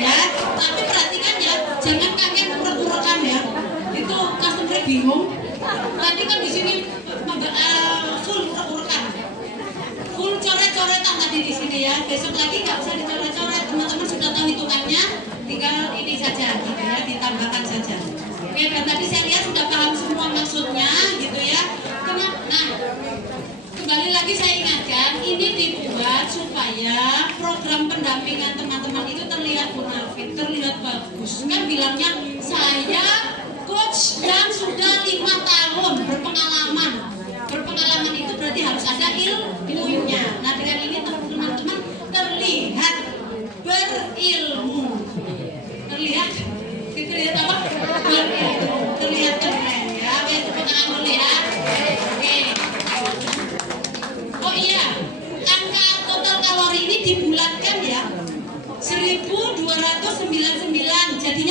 Ya, tapi perhatikan ya, jangan kaget urek-urekan ya. Itu customer bingung. Tadi kan di sini full urek-urekan. Full coret-coretan tadi di sini ya. Besok lagi nggak usah dicoret-coret, teman-teman sudah tahu hitungannya. Tinggal ini saja, gitu ya, ditambahkan saja. Oke, dan tadi saya lihat sudah paham semua maksudnya, gitu ya. Nah, kembali lagi saya ingatkan, ini dibuat supaya program pendampingan teman-teman itu terlihat bonafit, terlihat bagus. Kan bilangnya saya coach yang sudah 5 tahun berpengalaman. Berpengalaman itu berarti harus ada ilmunya. Nah, dengan ini teman-teman terlihat berilmu. Terlihat apa? Berilmu. Terlihat keren ya. Wes tepuk tangan dulu ya. Oke. Oh iya, angka total kalori ini dibulatkan ya. 1299. Jadinya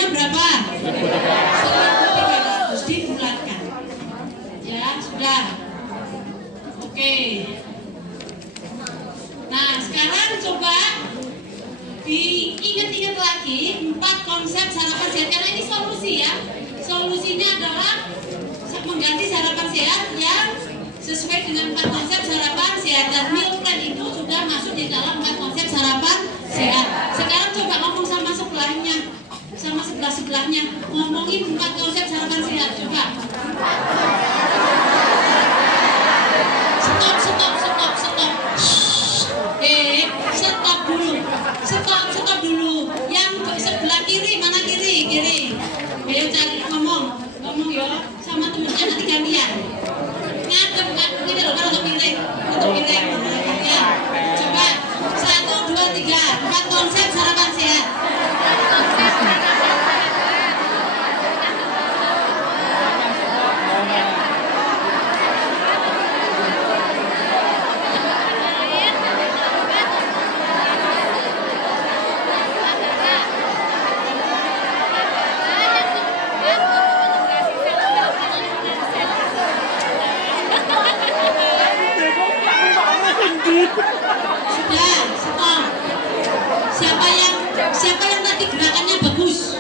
sesuai dengan 4 konsep sarapan sehat, dan meal plan itu sudah masuk di dalam 4 konsep sarapan sehat. Sekarang coba ngomong sama sebelahnya, sama sebelah-sebelahnya, ngomongin 4 konsep sarapan sehat. Coba stop. Stop dulu. Yang sebelah kiri, mana kiri? Ayo cari ngomong yo sama temennya, nanti gantian. Ngadep ini loh, kalau piring. Ya. Coba 1, 2, 3, 4 konsep sarapan sehat. Sudah, stop. Siapa yang tadi gerakannya bagus?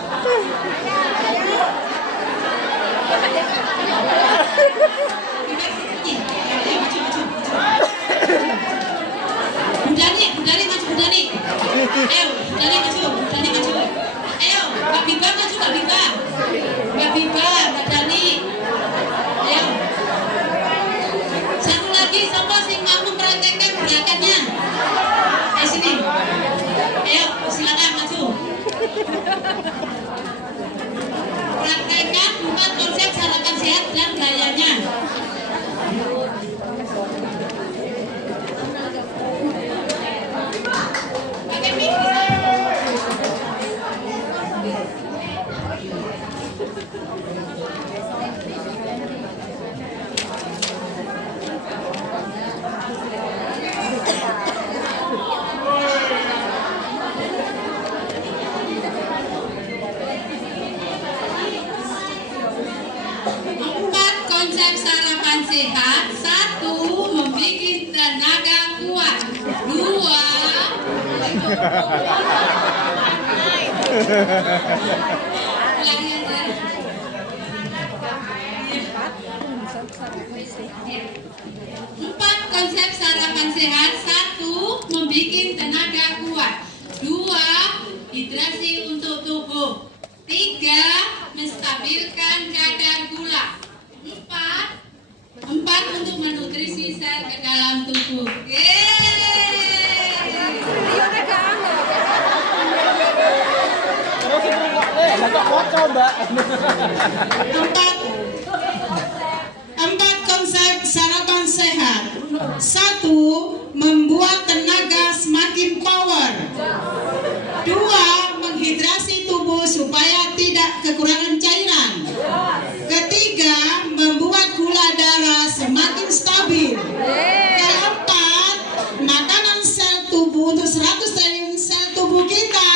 Budani maju Budani. Ayo, Budani maju. Ayo, Mbak Biba maju, Mbak Dani. Ayo. Satu lagi, siapa sih mau mempraktekkan gerakannya? Sini. Ayo, silakan maju. Praktekkan 4 konsep sarapan sehat dan gayanya. Pakai mic. Konsep sarapan sehat. 1, membuat tenaga kuat. 2, Empat konsep sarapan sehat. 1, membuat tenaga kuat. 2, hidrasi untuk tubuh. 3, menstabilkan kadar gula. 4 untuk menutrisi sel ke dalam tubuh. Empat konsep sarapan sehat. 1, membuat tenaga semakin power. 2, menghidrasi tubuh supaya tidak kekurangan cairan. Ketiga, membuat gula darah semakin stabil. Keempat, makanan sel tubuh untuk 100 triliun sel tubuh kita.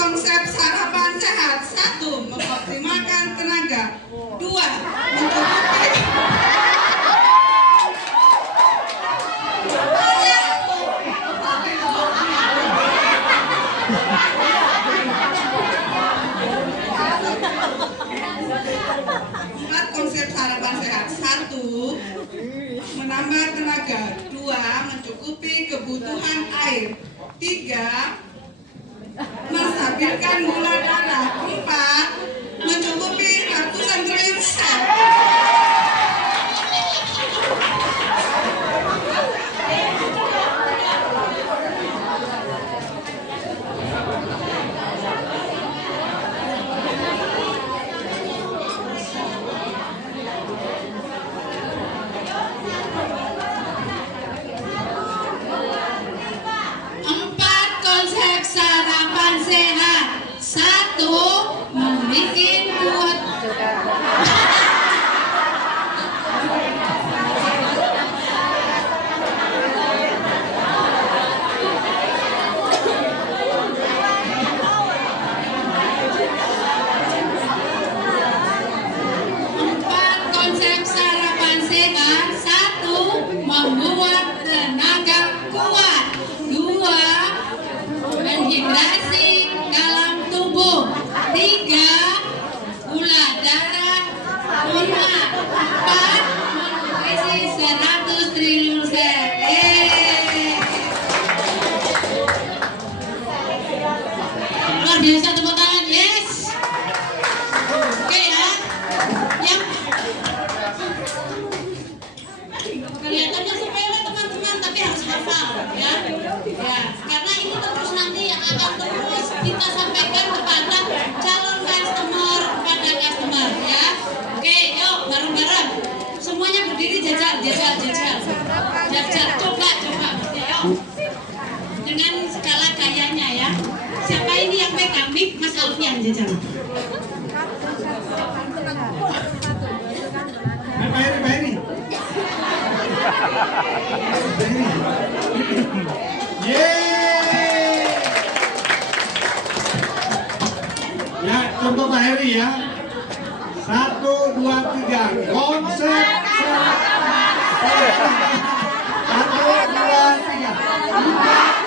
Konsep sarapan sehat. 1, mengoptimalkan tenaga. 2, mencukupi. Empat konsep sarapan sehat. 1, menambah tenaga. 2, mencukupi kebutuhan air. 3, menstabilkan gula darah. 4, mencukupi ratusan triliun sel. Sehat. 1, membuat kuat. biasa, tepuk tangan, yes. Oke ya, yang kelihatannya sepele teman-teman, tapi harus hafal ya. Ya, karena ini terus nanti yang akan terus kita sampaikan kepada calon customer, kepada customer ya. Oke, yuk bareng-bareng. Semuanya berdiri jajal. Coba berdiri, yuk. Dengan skala gayanya ya. Siapa ini yang pegang mic? Mas Alfian jajal. Pak Heri. Yeay. Ya, contoh Pak Heri ya. 1, 2, 3. Konsep 1, 2, 3.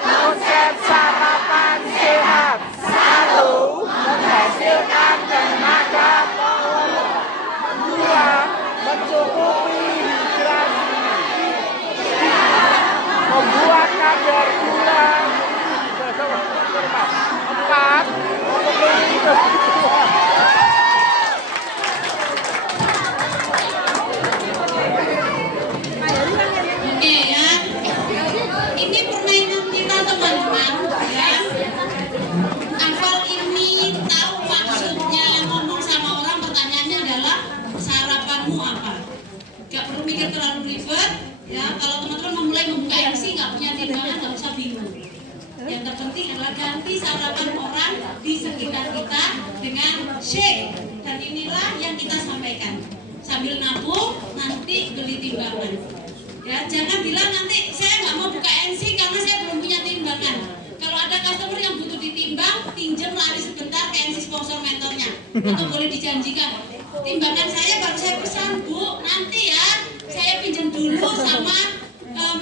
Konsep sarapan sehat. 1. Menghasilkan tenaga pengelola. 2. Mencukupi hidrasi. 3. Membuat kadar gula. 4. Memenuhi kebutuhan. Oke ya. Ini permainan kita teman-teman ya. Hafal ini, tahu maksudnya, ngomong sama orang pertanyaannya adalah sarapanmu apa? Gak perlu mikir terlalu ribet ya. Kalau teman-teman memulai membuka MC nggak punya timbangan, nggak usah bingung. Yang terpenting adalah ganti sarapan orang di sekitar kita dengan shake. Dan inilah yang kita sampaikan. Sambil nabung, nanti beli timbangan. Ya, jangan bilang nanti saya nggak mau buka NC karena saya belum punya timbangan. Kalau ada customer yang butuh ditimbang, pinjam lari sebentar ke NC sponsor mentornya. Atau boleh dijanjikan, timbangan saya baru saya pesan, Bu, nanti ya saya pinjam dulu sama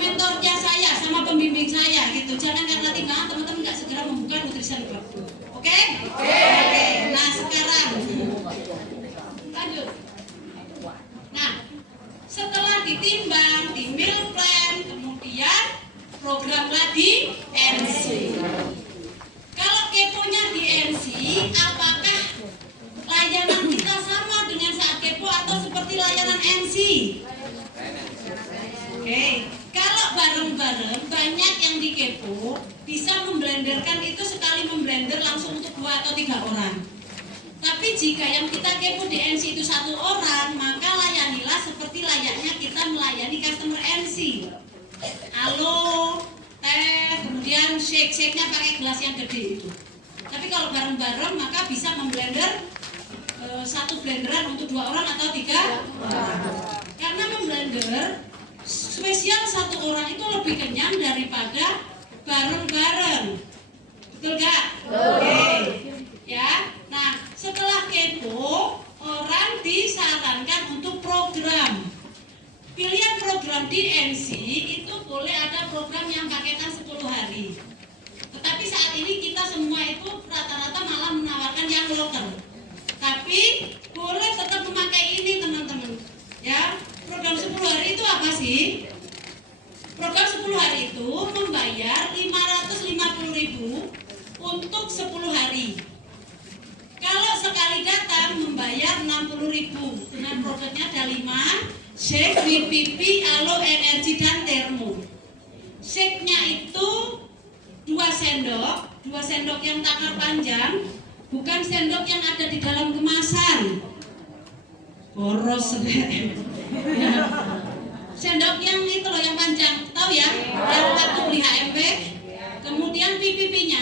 mentornya saya, sama pembimbing saya gitu. Jangan karena timbangan teman-teman nggak segera membuka nutrition club. Oke? Oke. Nah sekarang lanjut. Nah, setelah ditimbang, di meal plan, kemudian programlah di NC. Kalau keponya di NC, apakah layanan kita sama dengan saat kepo atau seperti layanan NC? Oke, kalau bareng-bareng banyak yang di kepo bisa memblenderkan itu sekali memblender langsung untuk 2 atau 3 orang. Tapi jika yang kita kepo di NC itu 1 orang, maka layanilah seperti layaknya kita melayani customer NC. Halo, teh, kemudian shake-nya pakai gelas yang gede itu. Tapi kalau bareng-bareng maka bisa memblender satu blenderan untuk 2 orang atau 3 orang. Karena memblender spesial 1 orang itu lebih kenyang daripada bareng-bareng. Betul gak? Oke. Ya. Nah, setelah kepo, orang disarankan untuk program. Pilihan program di NC itu boleh ada program yang paketan 10 hari. Tetapi saat ini kita semua itu rata-rata malah menawarkan yang local. Tapi boleh tetap memakai ini teman-teman. Ya, program 10 hari itu apa sih? Program 10 hari itu membayar 550.000 untuk 10 hari. Kalau sekali datang membayar 60.000 dengan produknya ada 5, shake, BPP, alo, energi dan termo. Shake-nya itu 2 sendok yang takar panjang, bukan sendok yang ada di dalam kemasan. Boros. Ya. Sendok yang itu loh yang panjang, tahu ya? Yang waktu beli HMP. Kemudian PPP-nya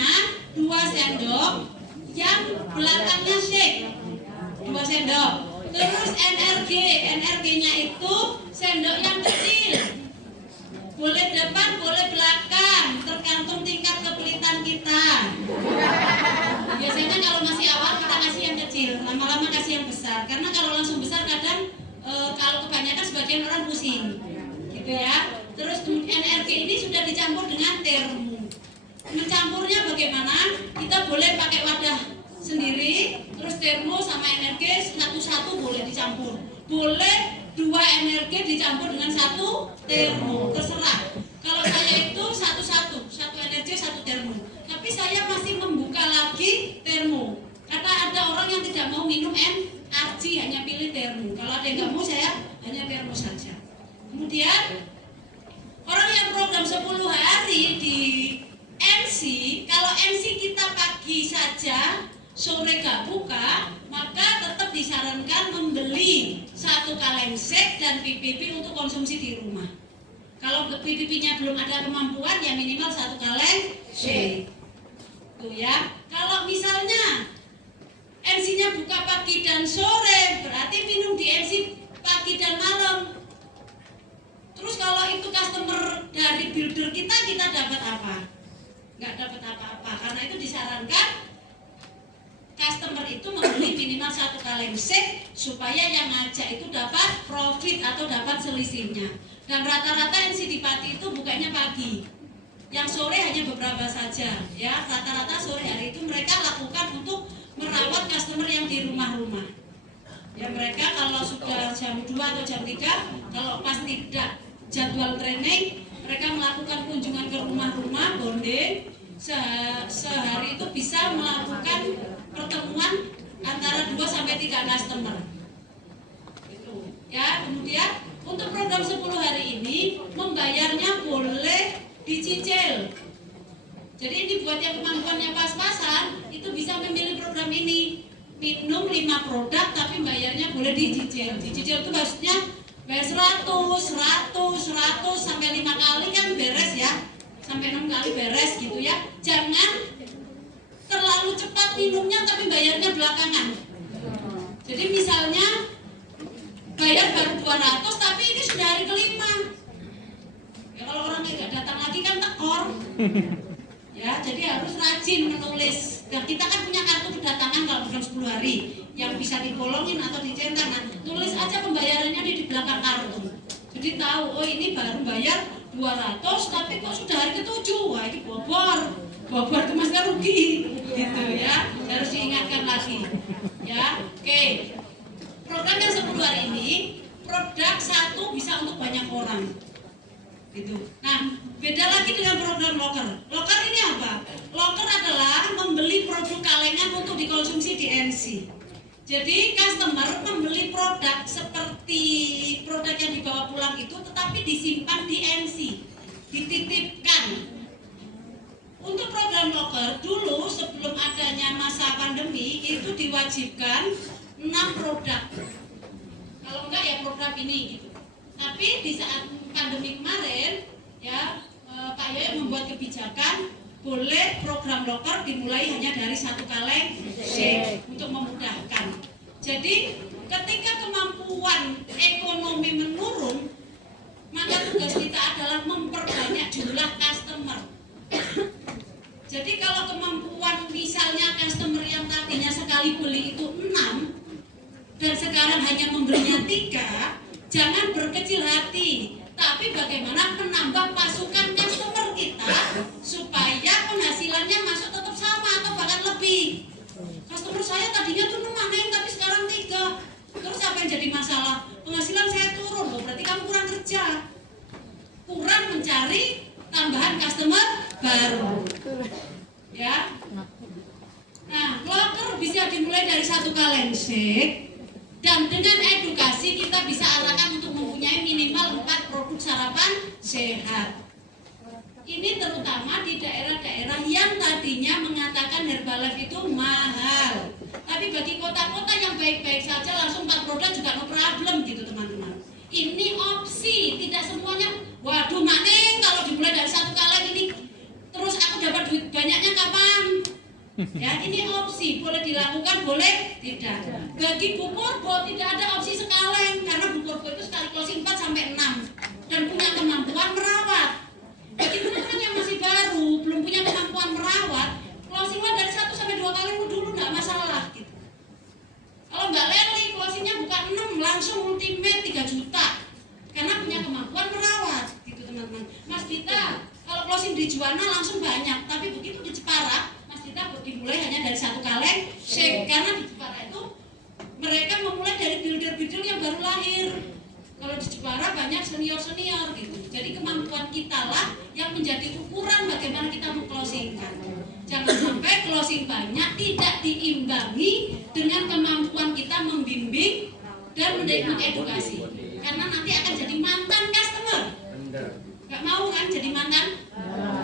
2 sendok. Yang belakangnya shake 2 sendok. Terus NRG-nya itu sendok yang kecil. Boleh depan, boleh belakang, tergantung tingkat kepelitan kita. Biasanya kalau masih awal kita kasih yang kecil, lama-lama kasih yang besar. Karena kalau langsung besar kadang kalau kebanyakan sebagian orang pusing, gitu ya. Terus NRG ini sudah dicampur dengan termo. Mencampurnya bagaimana? Kita boleh pakai wadah sendiri, terus termo sama energi satu-satu boleh dicampur. Boleh 2 energi dicampur dengan 1 termo, terserah. Kalau saya itu satu-satu, 1 energi 1 termo. Tapi saya masih membuka lagi termo nggak mau, saya hanya PRO saja. Kemudian orang yang program 10 hari di MC, kalau MC kita pagi saja, sore gak buka, maka tetap disarankan membeli 1 kaleng shake dan PPP untuk konsumsi di rumah. Kalau PPP-nya belum ada kemampuan, ya minimal 1 kaleng shake. Tuh ya. Kalau misalnya MC-nya buka pagi dan sore, berarti minum di MC pagi dan malam. Terus kalau itu customer dari builder kita dapat apa? Nggak dapat apa-apa, karena itu disarankan customer itu membeli minimal 1 kaleng shake supaya yang ngajak itu dapat profit atau dapat selisihnya. Dan rata-rata MC di Pati itu bukanya pagi, yang sore hanya beberapa saja. Ya, rata-rata sore hari itu mereka lakukan untuk merawat customer yang di rumah-rumah. Ya, mereka kalau sudah jam 2 atau jam 3, kalau pas tidak jadwal training, mereka melakukan kunjungan ke rumah-rumah, bonding. Sehari itu bisa melakukan pertemuan antara 2 sampai 3 customer. Itu. Ya, kemudian untuk program 10 hari ini membayarnya boleh dicicil. Jadi ini buat yang kemampuannya pas-pasan itu bisa memilih program ini. Minum 5 produk tapi bayarnya boleh dicicil. Dicicil itu maksudnya bayar 100 sampai 5 kali kan beres ya. Sampai 6 kali beres gitu ya. Jangan terlalu cepat minumnya tapi bayarnya belakangan. Jadi misalnya bayar baru 200 tapi ini sudah hari kelima. Ya kalau orangnya nggak datang lagi kan tekor. Ya, jadi harus rajin menulis. Dan kita kan punya kartu kedatangan kalau program 10 hari yang bisa dibolongin atau dicetak. Nah, tulis aja pembayarannya di belakang kartu. Jadi tahu, oh ini baru bayar 200 tapi kok sudah hari ke-7. Wah, ini bobor itu mas kan rugi gitu ya. Harus diingatkan lagi. Ya, oke. Program yang 10 hari ini, produk 1 bisa untuk banyak orang. Gitu. Nah, beda lagi dengan program locker. Locker ini apa? Locker adalah membeli produk kalengan untuk dikonsumsi di NC. Jadi customer membeli produk seperti produk yang dibawa pulang itu, tetapi disimpan di NC, dititipkan. Untuk program locker dulu sebelum adanya masa pandemi itu diwajibkan 6 produk. Kalau enggak ya program ini gitu. Tapi di saat pandemi kemarin ya Pak Yoyo membuat kebijakan boleh program locker dimulai hanya dari 1 kaleng shake untuk memudahkan. Jadi ketika kemampuan ekonomi menurun, maka tugas kita adalah memperbanyak jumlah customer. Jadi kalau kemampuan misalnya customer yang tadinya sekali beli itu 6 dan sekarang hanya membelinya 3, jangan berkecil hati, tapi bagaimana menambah pasukan customer kita supaya penghasilannya masuk tetap sama atau bahkan lebih. Customer saya tadinya tuh 6 tapi sekarang 3. Terus apa yang jadi masalah? Penghasilan saya turun, loh berarti kamu kurang kerja, kurang mencari tambahan customer baru. Ya. Nah, locker bisa dimulai dari 1 kaleng shake. Dan dengan edukasi kita bisa arahkan untuk mempunyai minimal 4 produk sarapan sehat. Ini terutama di daerah-daerah yang tadinya mengatakan Herbalife itu mahal. Tapi bagi kota-kota yang baik-baik saja langsung 4 produk juga no problem gitu teman-teman. Ini opsi, tidak semuanya. Waduh Mak Neng, kalau dimulai dari 1 kaleng ini terus aku dapat duit banyaknya kapan? Ya, ini opsi, boleh dilakukan, boleh tidak. Bagi Bu Purbo tidak ada opsi sekaleng karena Bu Purbo itu sekali closing 4 sampai 6 dan punya kemampuan merawat. Bagi teman-teman yang masih baru, belum punya kemampuan merawat, closingnya dari 1 sampai 2 kali dulu enggak masalah gitu. Kalau Mbak Leli closingnya bukan 6, langsung ultimate 3 juta karena punya kemampuan merawat gitu teman-teman. Mas Dita, kalau closing di Juwana langsung banyak, tapi begitu di Jepara kita dimulai hanya dari 1 kaleng shake karena di Jepara itu mereka memulai dari builder-builder yang baru lahir. Kalau di Jepara banyak senior-senior gitu. Jadi kemampuan kita lah yang menjadi ukuran bagaimana kita meng-closingkan. Jangan sampai closing banyak tidak diimbangi dengan kemampuan kita membimbing dan mengedukasi. Karena nanti akan jadi mantan customer. Gak mau kan jadi mantan?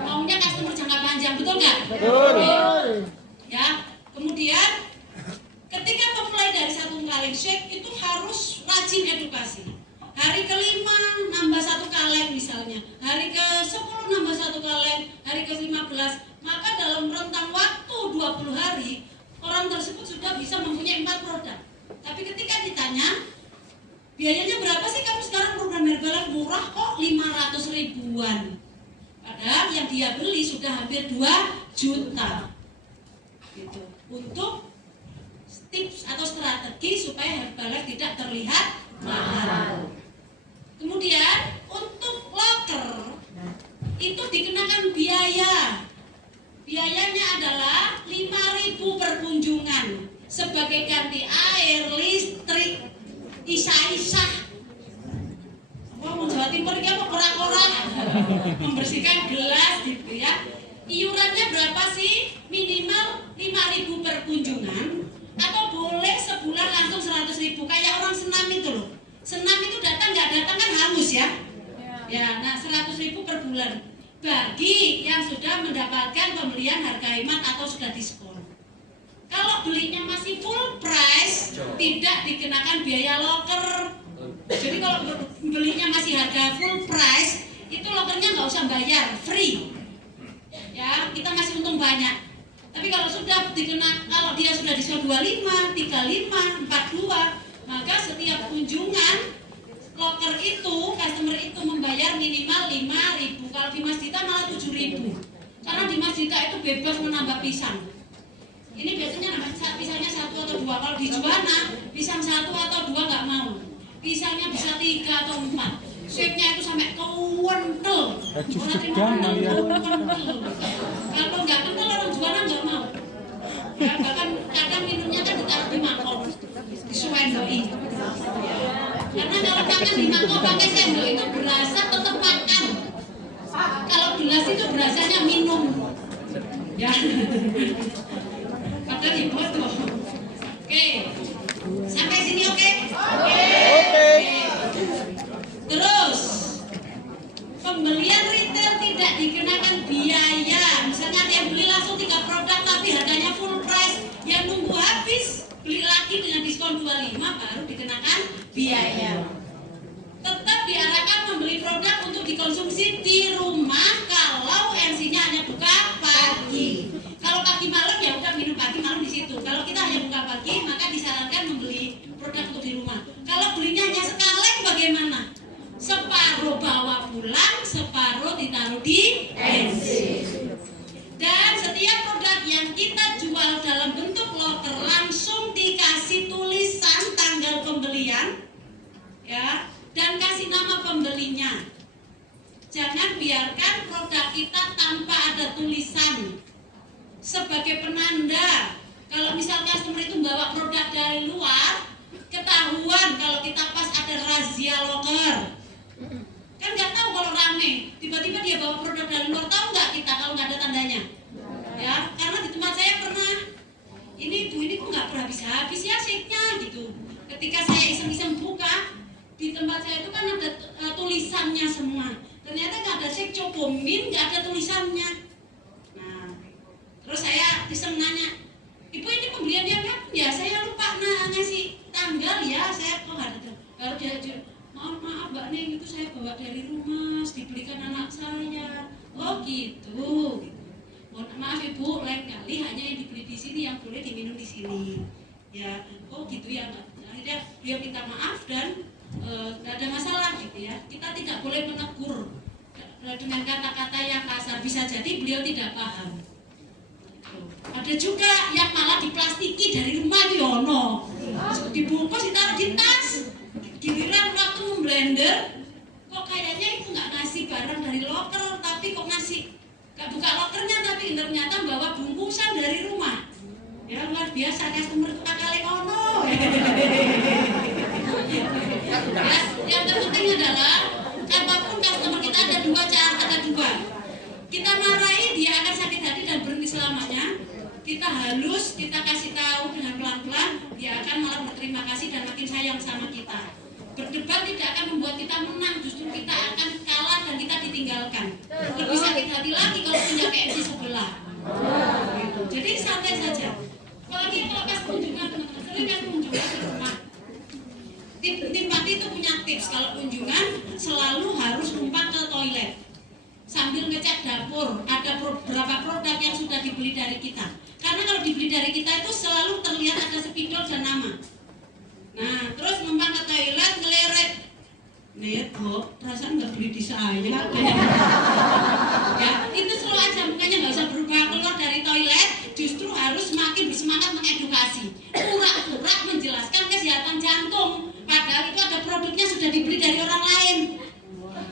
Maunya customer jangka panjang, betul nggak? Betul. Ya, kemudian ketika memulai dari satu kaleng shake itu harus rajin edukasi. Hari ke-5 nambah 1 kaleng misalnya, hari ke-10 nambah 1 kaleng, hari ke-15, maka dalam rentang waktu 20 hari orang tersebut sudah bisa mempunyai 4 produk. Tapi ketika ditanya, biayanya berapa sih kamu sekarang program Herbalife? Murah kok, 500 ribuan. Padahal yang dia beli sudah hampir 2 juta. Gitu. Untuk tips atau strategi supaya Herbalife tidak terlihat mahal. Kemudian untuk locker itu dikenakan biaya. Biayanya adalah 5.000 per kunjungan sebagai ganti air, listrik, isah-isah. Mau Jawa Timur ini apa korak-korak? Membersihkan gelas gitu ya. Iurannya berapa sih? Minimal 5.000 per kunjungan atau boleh sebulan langsung 100.000 kayak orang senam itu loh. Senam itu datang nggak datang kan hangus ya. Ya, nah 100.000 per bulan bagi yang sudah mendapatkan pembelian harga hemat atau sudah diskon. Kalau belinya masih full price, tidak dikenakan biaya locker. Jadi kalau belinya masih harga full price, itu lockernya nggak usah bayar, free. Ya, kita masih untung banyak. Tapi kalau sudah kalau dia sudah diskon 25, 35, 42, maka setiap kunjungan locker itu, customer itu membayar minimal 5.000. Kalau di Mas Dita malah 7.000. Karena di Mas Dita itu bebas menambah pisang. Ini biasanya pisangnya 1 atau 2. Kalau di Juwana, pisang 1 atau 2 nggak mau. Pisangnya bisa 3 atau 4. Shape-nya itu sampai kental. Orang terima kental. Kalau nggak kental orang Juwana nggak mau. Ya, bahkan kadang minumnya kan ditaruh di mangkok, disuendoi. Karena kalau makan di mangkok pakai sendok itu berasa tetap makan. Kalau gelas itu berasanya minum. Ya. Padahal ya bodoh. Oke. Sampai sini oke? Oke. Terus pembelian retail tidak dikenakan biaya. Misalnya ada yang beli langsung 3 produk tapi harganya full price, yang nunggu habis beli lagi dengan diskon 25 baru dikenakan biaya. Tetap diarahkan membeli produk untuk dikonsumsi di rumah kalau NC-nya hanya buka pagi. Kalau pagi malam ya udah minum pagi malam di situ. Kalau kita hanya buka pagi maka disarankan membeli produk untuk di rumah. Kalau belinya hanya sekaleng bagaimana? Separuh bawa pulang, separuh ditaruh di NC. Dan setiap produk yang kita jual dalam bentuk locker langsung dikasih tulisan tanggal pembelian, ya, dan kasih nama pembelinya. Jangan biarkan produk kita tanpa ada tulisan sebagai penanda. Kalau misal customer itu bawa produk dari luar, ketahuan kalau kita pas ada razia locker. Kan nggak tahu kalau rame, tiba-tiba dia bawa produk dari luar, tahu nggak kita kalau nggak ada tandanya? Ya, karena di tempat saya pernah, ini ibu ini kok nggak pernah habis ya shake-nya gitu. Ketika saya iseng-iseng buka, di tempat saya itu kan ada tulisannya semua. Ternyata nggak ada shake cobomin, nggak ada tulisannya. Nah, terus saya iseng nanya, ibu ini pembeliannya kapan ya? Saya lupa ngasih tanggal ya, saya kok nggak ada. Baru dia maaf Mbak Neng, itu saya bawa dari rumah, dibelikan anak saya. Oh gitu. Mohon maaf Ibu, lain kali hanya yang dibeli di sini yang boleh diminum di sini. Ya, oh gitu ya Mbak. Akhirnya dia minta maaf dan nggak ada masalah gitu ya. Kita tidak boleh menegur dengan kata-kata yang kasar. Bisa jadi beliau tidak paham. Ada juga yang malah diplastiki dari rumah itu yono, dibungkus ditaruh di tas. Giliran waktu memblender, kok kayaknya itu nggak ngasih barang dari locker, tapi kok ngasih nggak buka lockernya, tapi ternyata bawa bungkusan dari rumah. Ya luar biasa, customer itu kali ono. Ya, yang terpenting adalah apapun customer kita ada dua. Kita marahi dia akan sakit hati dan berhenti selamanya, kita halus, kita kasih tahu dengan pelan-pelan, dia akan malah berterima kasih dan makin sayang sama kita. Berdebat tidak akan membuat kita menang, justru kita akan kalah dan kita ditinggalkan. Lebih sakit hati lagi kalau punya KMC sebelah. Gitu. Jadi santai saja. Apalagi kalau pas kunjungan teman-teman, sering kan kunjungan di rumah. Tim Pati itu punya tips, kalau kunjungan selalu harus numpang ke toilet sambil ngecek dapur, ada beberapa produk yang sudah dibeli dari kita. Karena kalau dibeli dari kita itu selalu terlihat ada spidol dan nama. Nah, terus numpang ke toilet ngeleret. Lihat kok, perasaan nggak beli di saya. Ya, itu selalu aja, mukanya nggak usah berubah keluar dari toilet. Justru harus makin bersemangat mengedukasi, pura-pura menjelaskan kesehatan jantung. Padahal itu ada produknya sudah dibeli dari orang lain.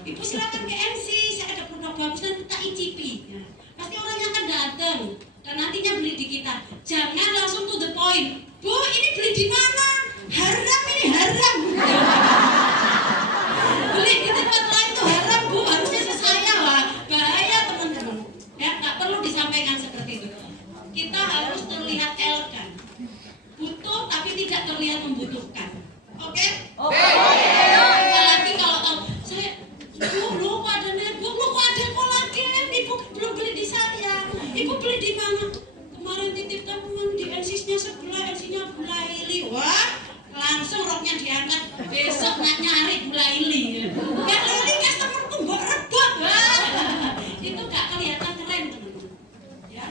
Ibu silakan ke MC, saya ada produk bagus dan kita icipi. Ya, pasti orangnya akan datang dan nantinya beli di kita. Jangan langsung to the point. Bu, ini beli di mana? Haram ini, haram. Beli di tempat lain tuh haram, Bu. Harusnya saya lah. Bahaya teman-teman. Ya, nggak perlu disampaikan seperti itu. Kita harus terlihat elegan. Butuh tapi tidak terlihat membutuhkan. Oke? Apalagi kalau tahu saya, Bu, lu ada net, Bu, lu ada kolagen, Ibu belum beli di saya. Ibu beli di mana? Kemarin titip teman di NC-nya sebelah, NC-nya Bulaili. Wah, langsung roknya diangkat. Besok nggak nyari Bulaili. Nggak Lili customerku mbok rebut. Itu nggak kelihatan keren teman-teman. Ya,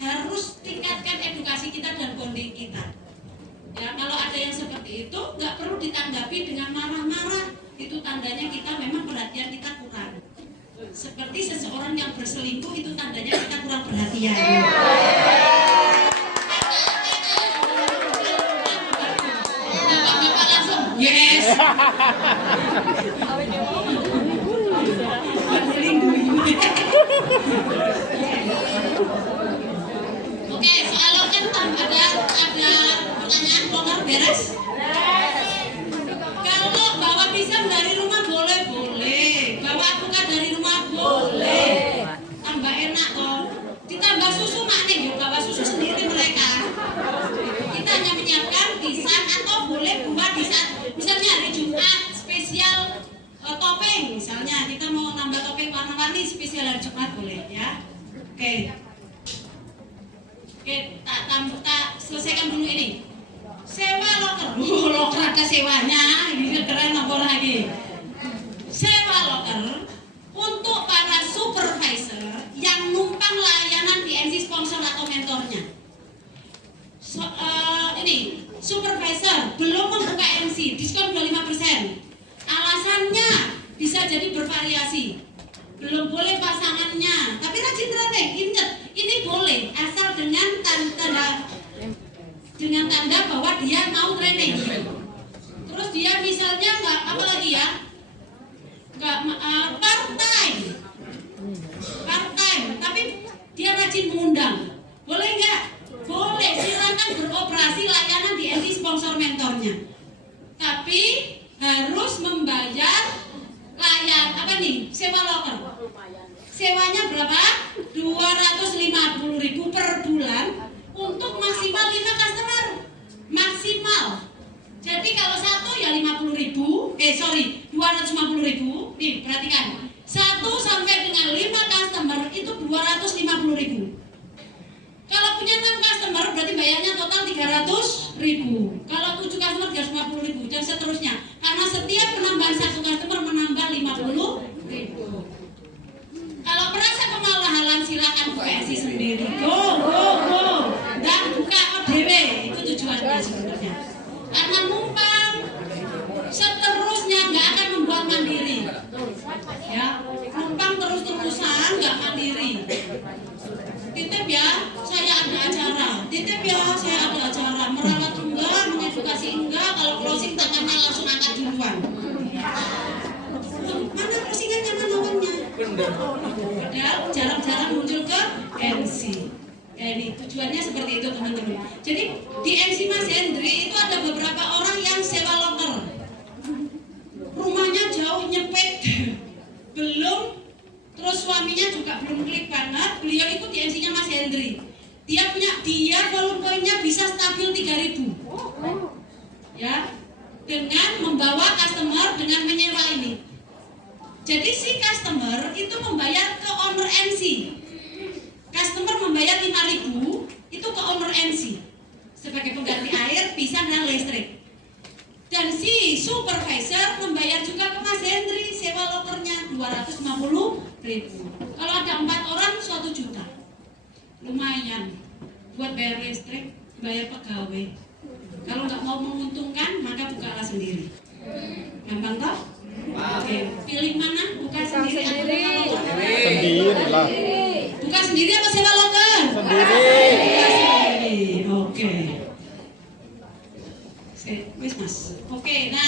harus tingkatkan edukasi kita dan bonding kita. Ya, kalau ada yang seperti itu nggak perlu ditanggapi dengan marah-marah. Itu tandanya kita memang perhatian kita kurang. Seperti seseorang yang berselingkuh itu tandanya kita kurang perhatian. Bapak langsung yes. Oke, soal loket ada pertanyaan kotor beres? Kalau bawa pisang dari rumah boleh, bawa alpukat dari rumah boleh, tambah enak kok. Ditambah susu maknya yuk, bawa susu sendiri mereka. Kita hanya menyiapkan pisang atau boleh buat di saat misalnya hari Jumat spesial topeng, misalnya kita mau nambah topeng warna-warni spesial hari Jumat boleh ya. Oke, tak selesaikan dulu ini. Sewa loker, loker ada sewanya, ini keren apa lagi? Sewa loker untuk para supervisor yang numpang layanan di NC sponsor atau mentornya. Ini supervisor belum membuka MC, diskon 25%. Alasannya bisa jadi bervariasi. Belum boleh pasangannya, tapi rajin training. Ingat, ini boleh asal dengan tanda bahwa dia mau training. Terus dia misalnya nggak apa lagi ya, nggak part time, tapi dia rajin mengundang. Boleh nggak? Boleh, silakan beroperasi layanan di NC sponsor mentornya. Tapi harus membayar sewa loker. Sewanya berapa? 250.000 per bulan untuk maksimal 5 customer. Maksimal. Jadi kalau satu ya 250.000. Nih, perhatikan. 1 sampai dengan 5 customer itu 250.000. Kalau punya 6 customer berarti bayarnya total 300.000. Kalau 7 customer 350.000 dan seterusnya. Karena setiap penambahan 1 customer menambah 50.000. Kalau merasa kemahalan silakan buka NC sendiri. Go. Dan buka ODW. Itu tujuannya sebenarnya. Karena numpang seterusnya nggak akan membuat mandiri. Ya, numpang terus-terusan nggak mandiri. Titip ya, saya ada acara. Titip ya, saya ada acara. Merawat enggak, mengedukasi enggak. Kalau closing tangannya langsung angkat duluan. Mana closingannya, mana lawannya? Padahal jarang-jarang muncul ke MC. Ini tujuannya seperti itu teman-teman. Jadi di MC Mas Hendri itu ada beberapa orang yang sewa loker. Rumahnya jauh nyepet, belum. Terus suaminya juga belum klik banget. Beliau ikut di MC-nya Mas Hendri. Dia volume poinnya bisa stabil 3.000. Ya, dengan membawa customer dengan menyewa ini. Jadi si customer itu membayar ke owner MC. Customer membayar 5.000 itu ke owner MC sebagai pengganti air, pisang dan listrik. Dan si supervisor membayar juga ke Mas Hendri sewa lokernya 250.000. Kalau ada 4 orang 1 juta. Lumayan buat bayar listrik, bayar pegawai. Kalau nggak mau menguntungkan maka bukalah sendiri. Gampang toh? Oke, pilih mana? Buka sendiri atau sewa loker? Sendiri lah. Buka sendiri apa sewa loker? Sendiri. Buka sendiri. Oke. Wis Mas. Oke, nah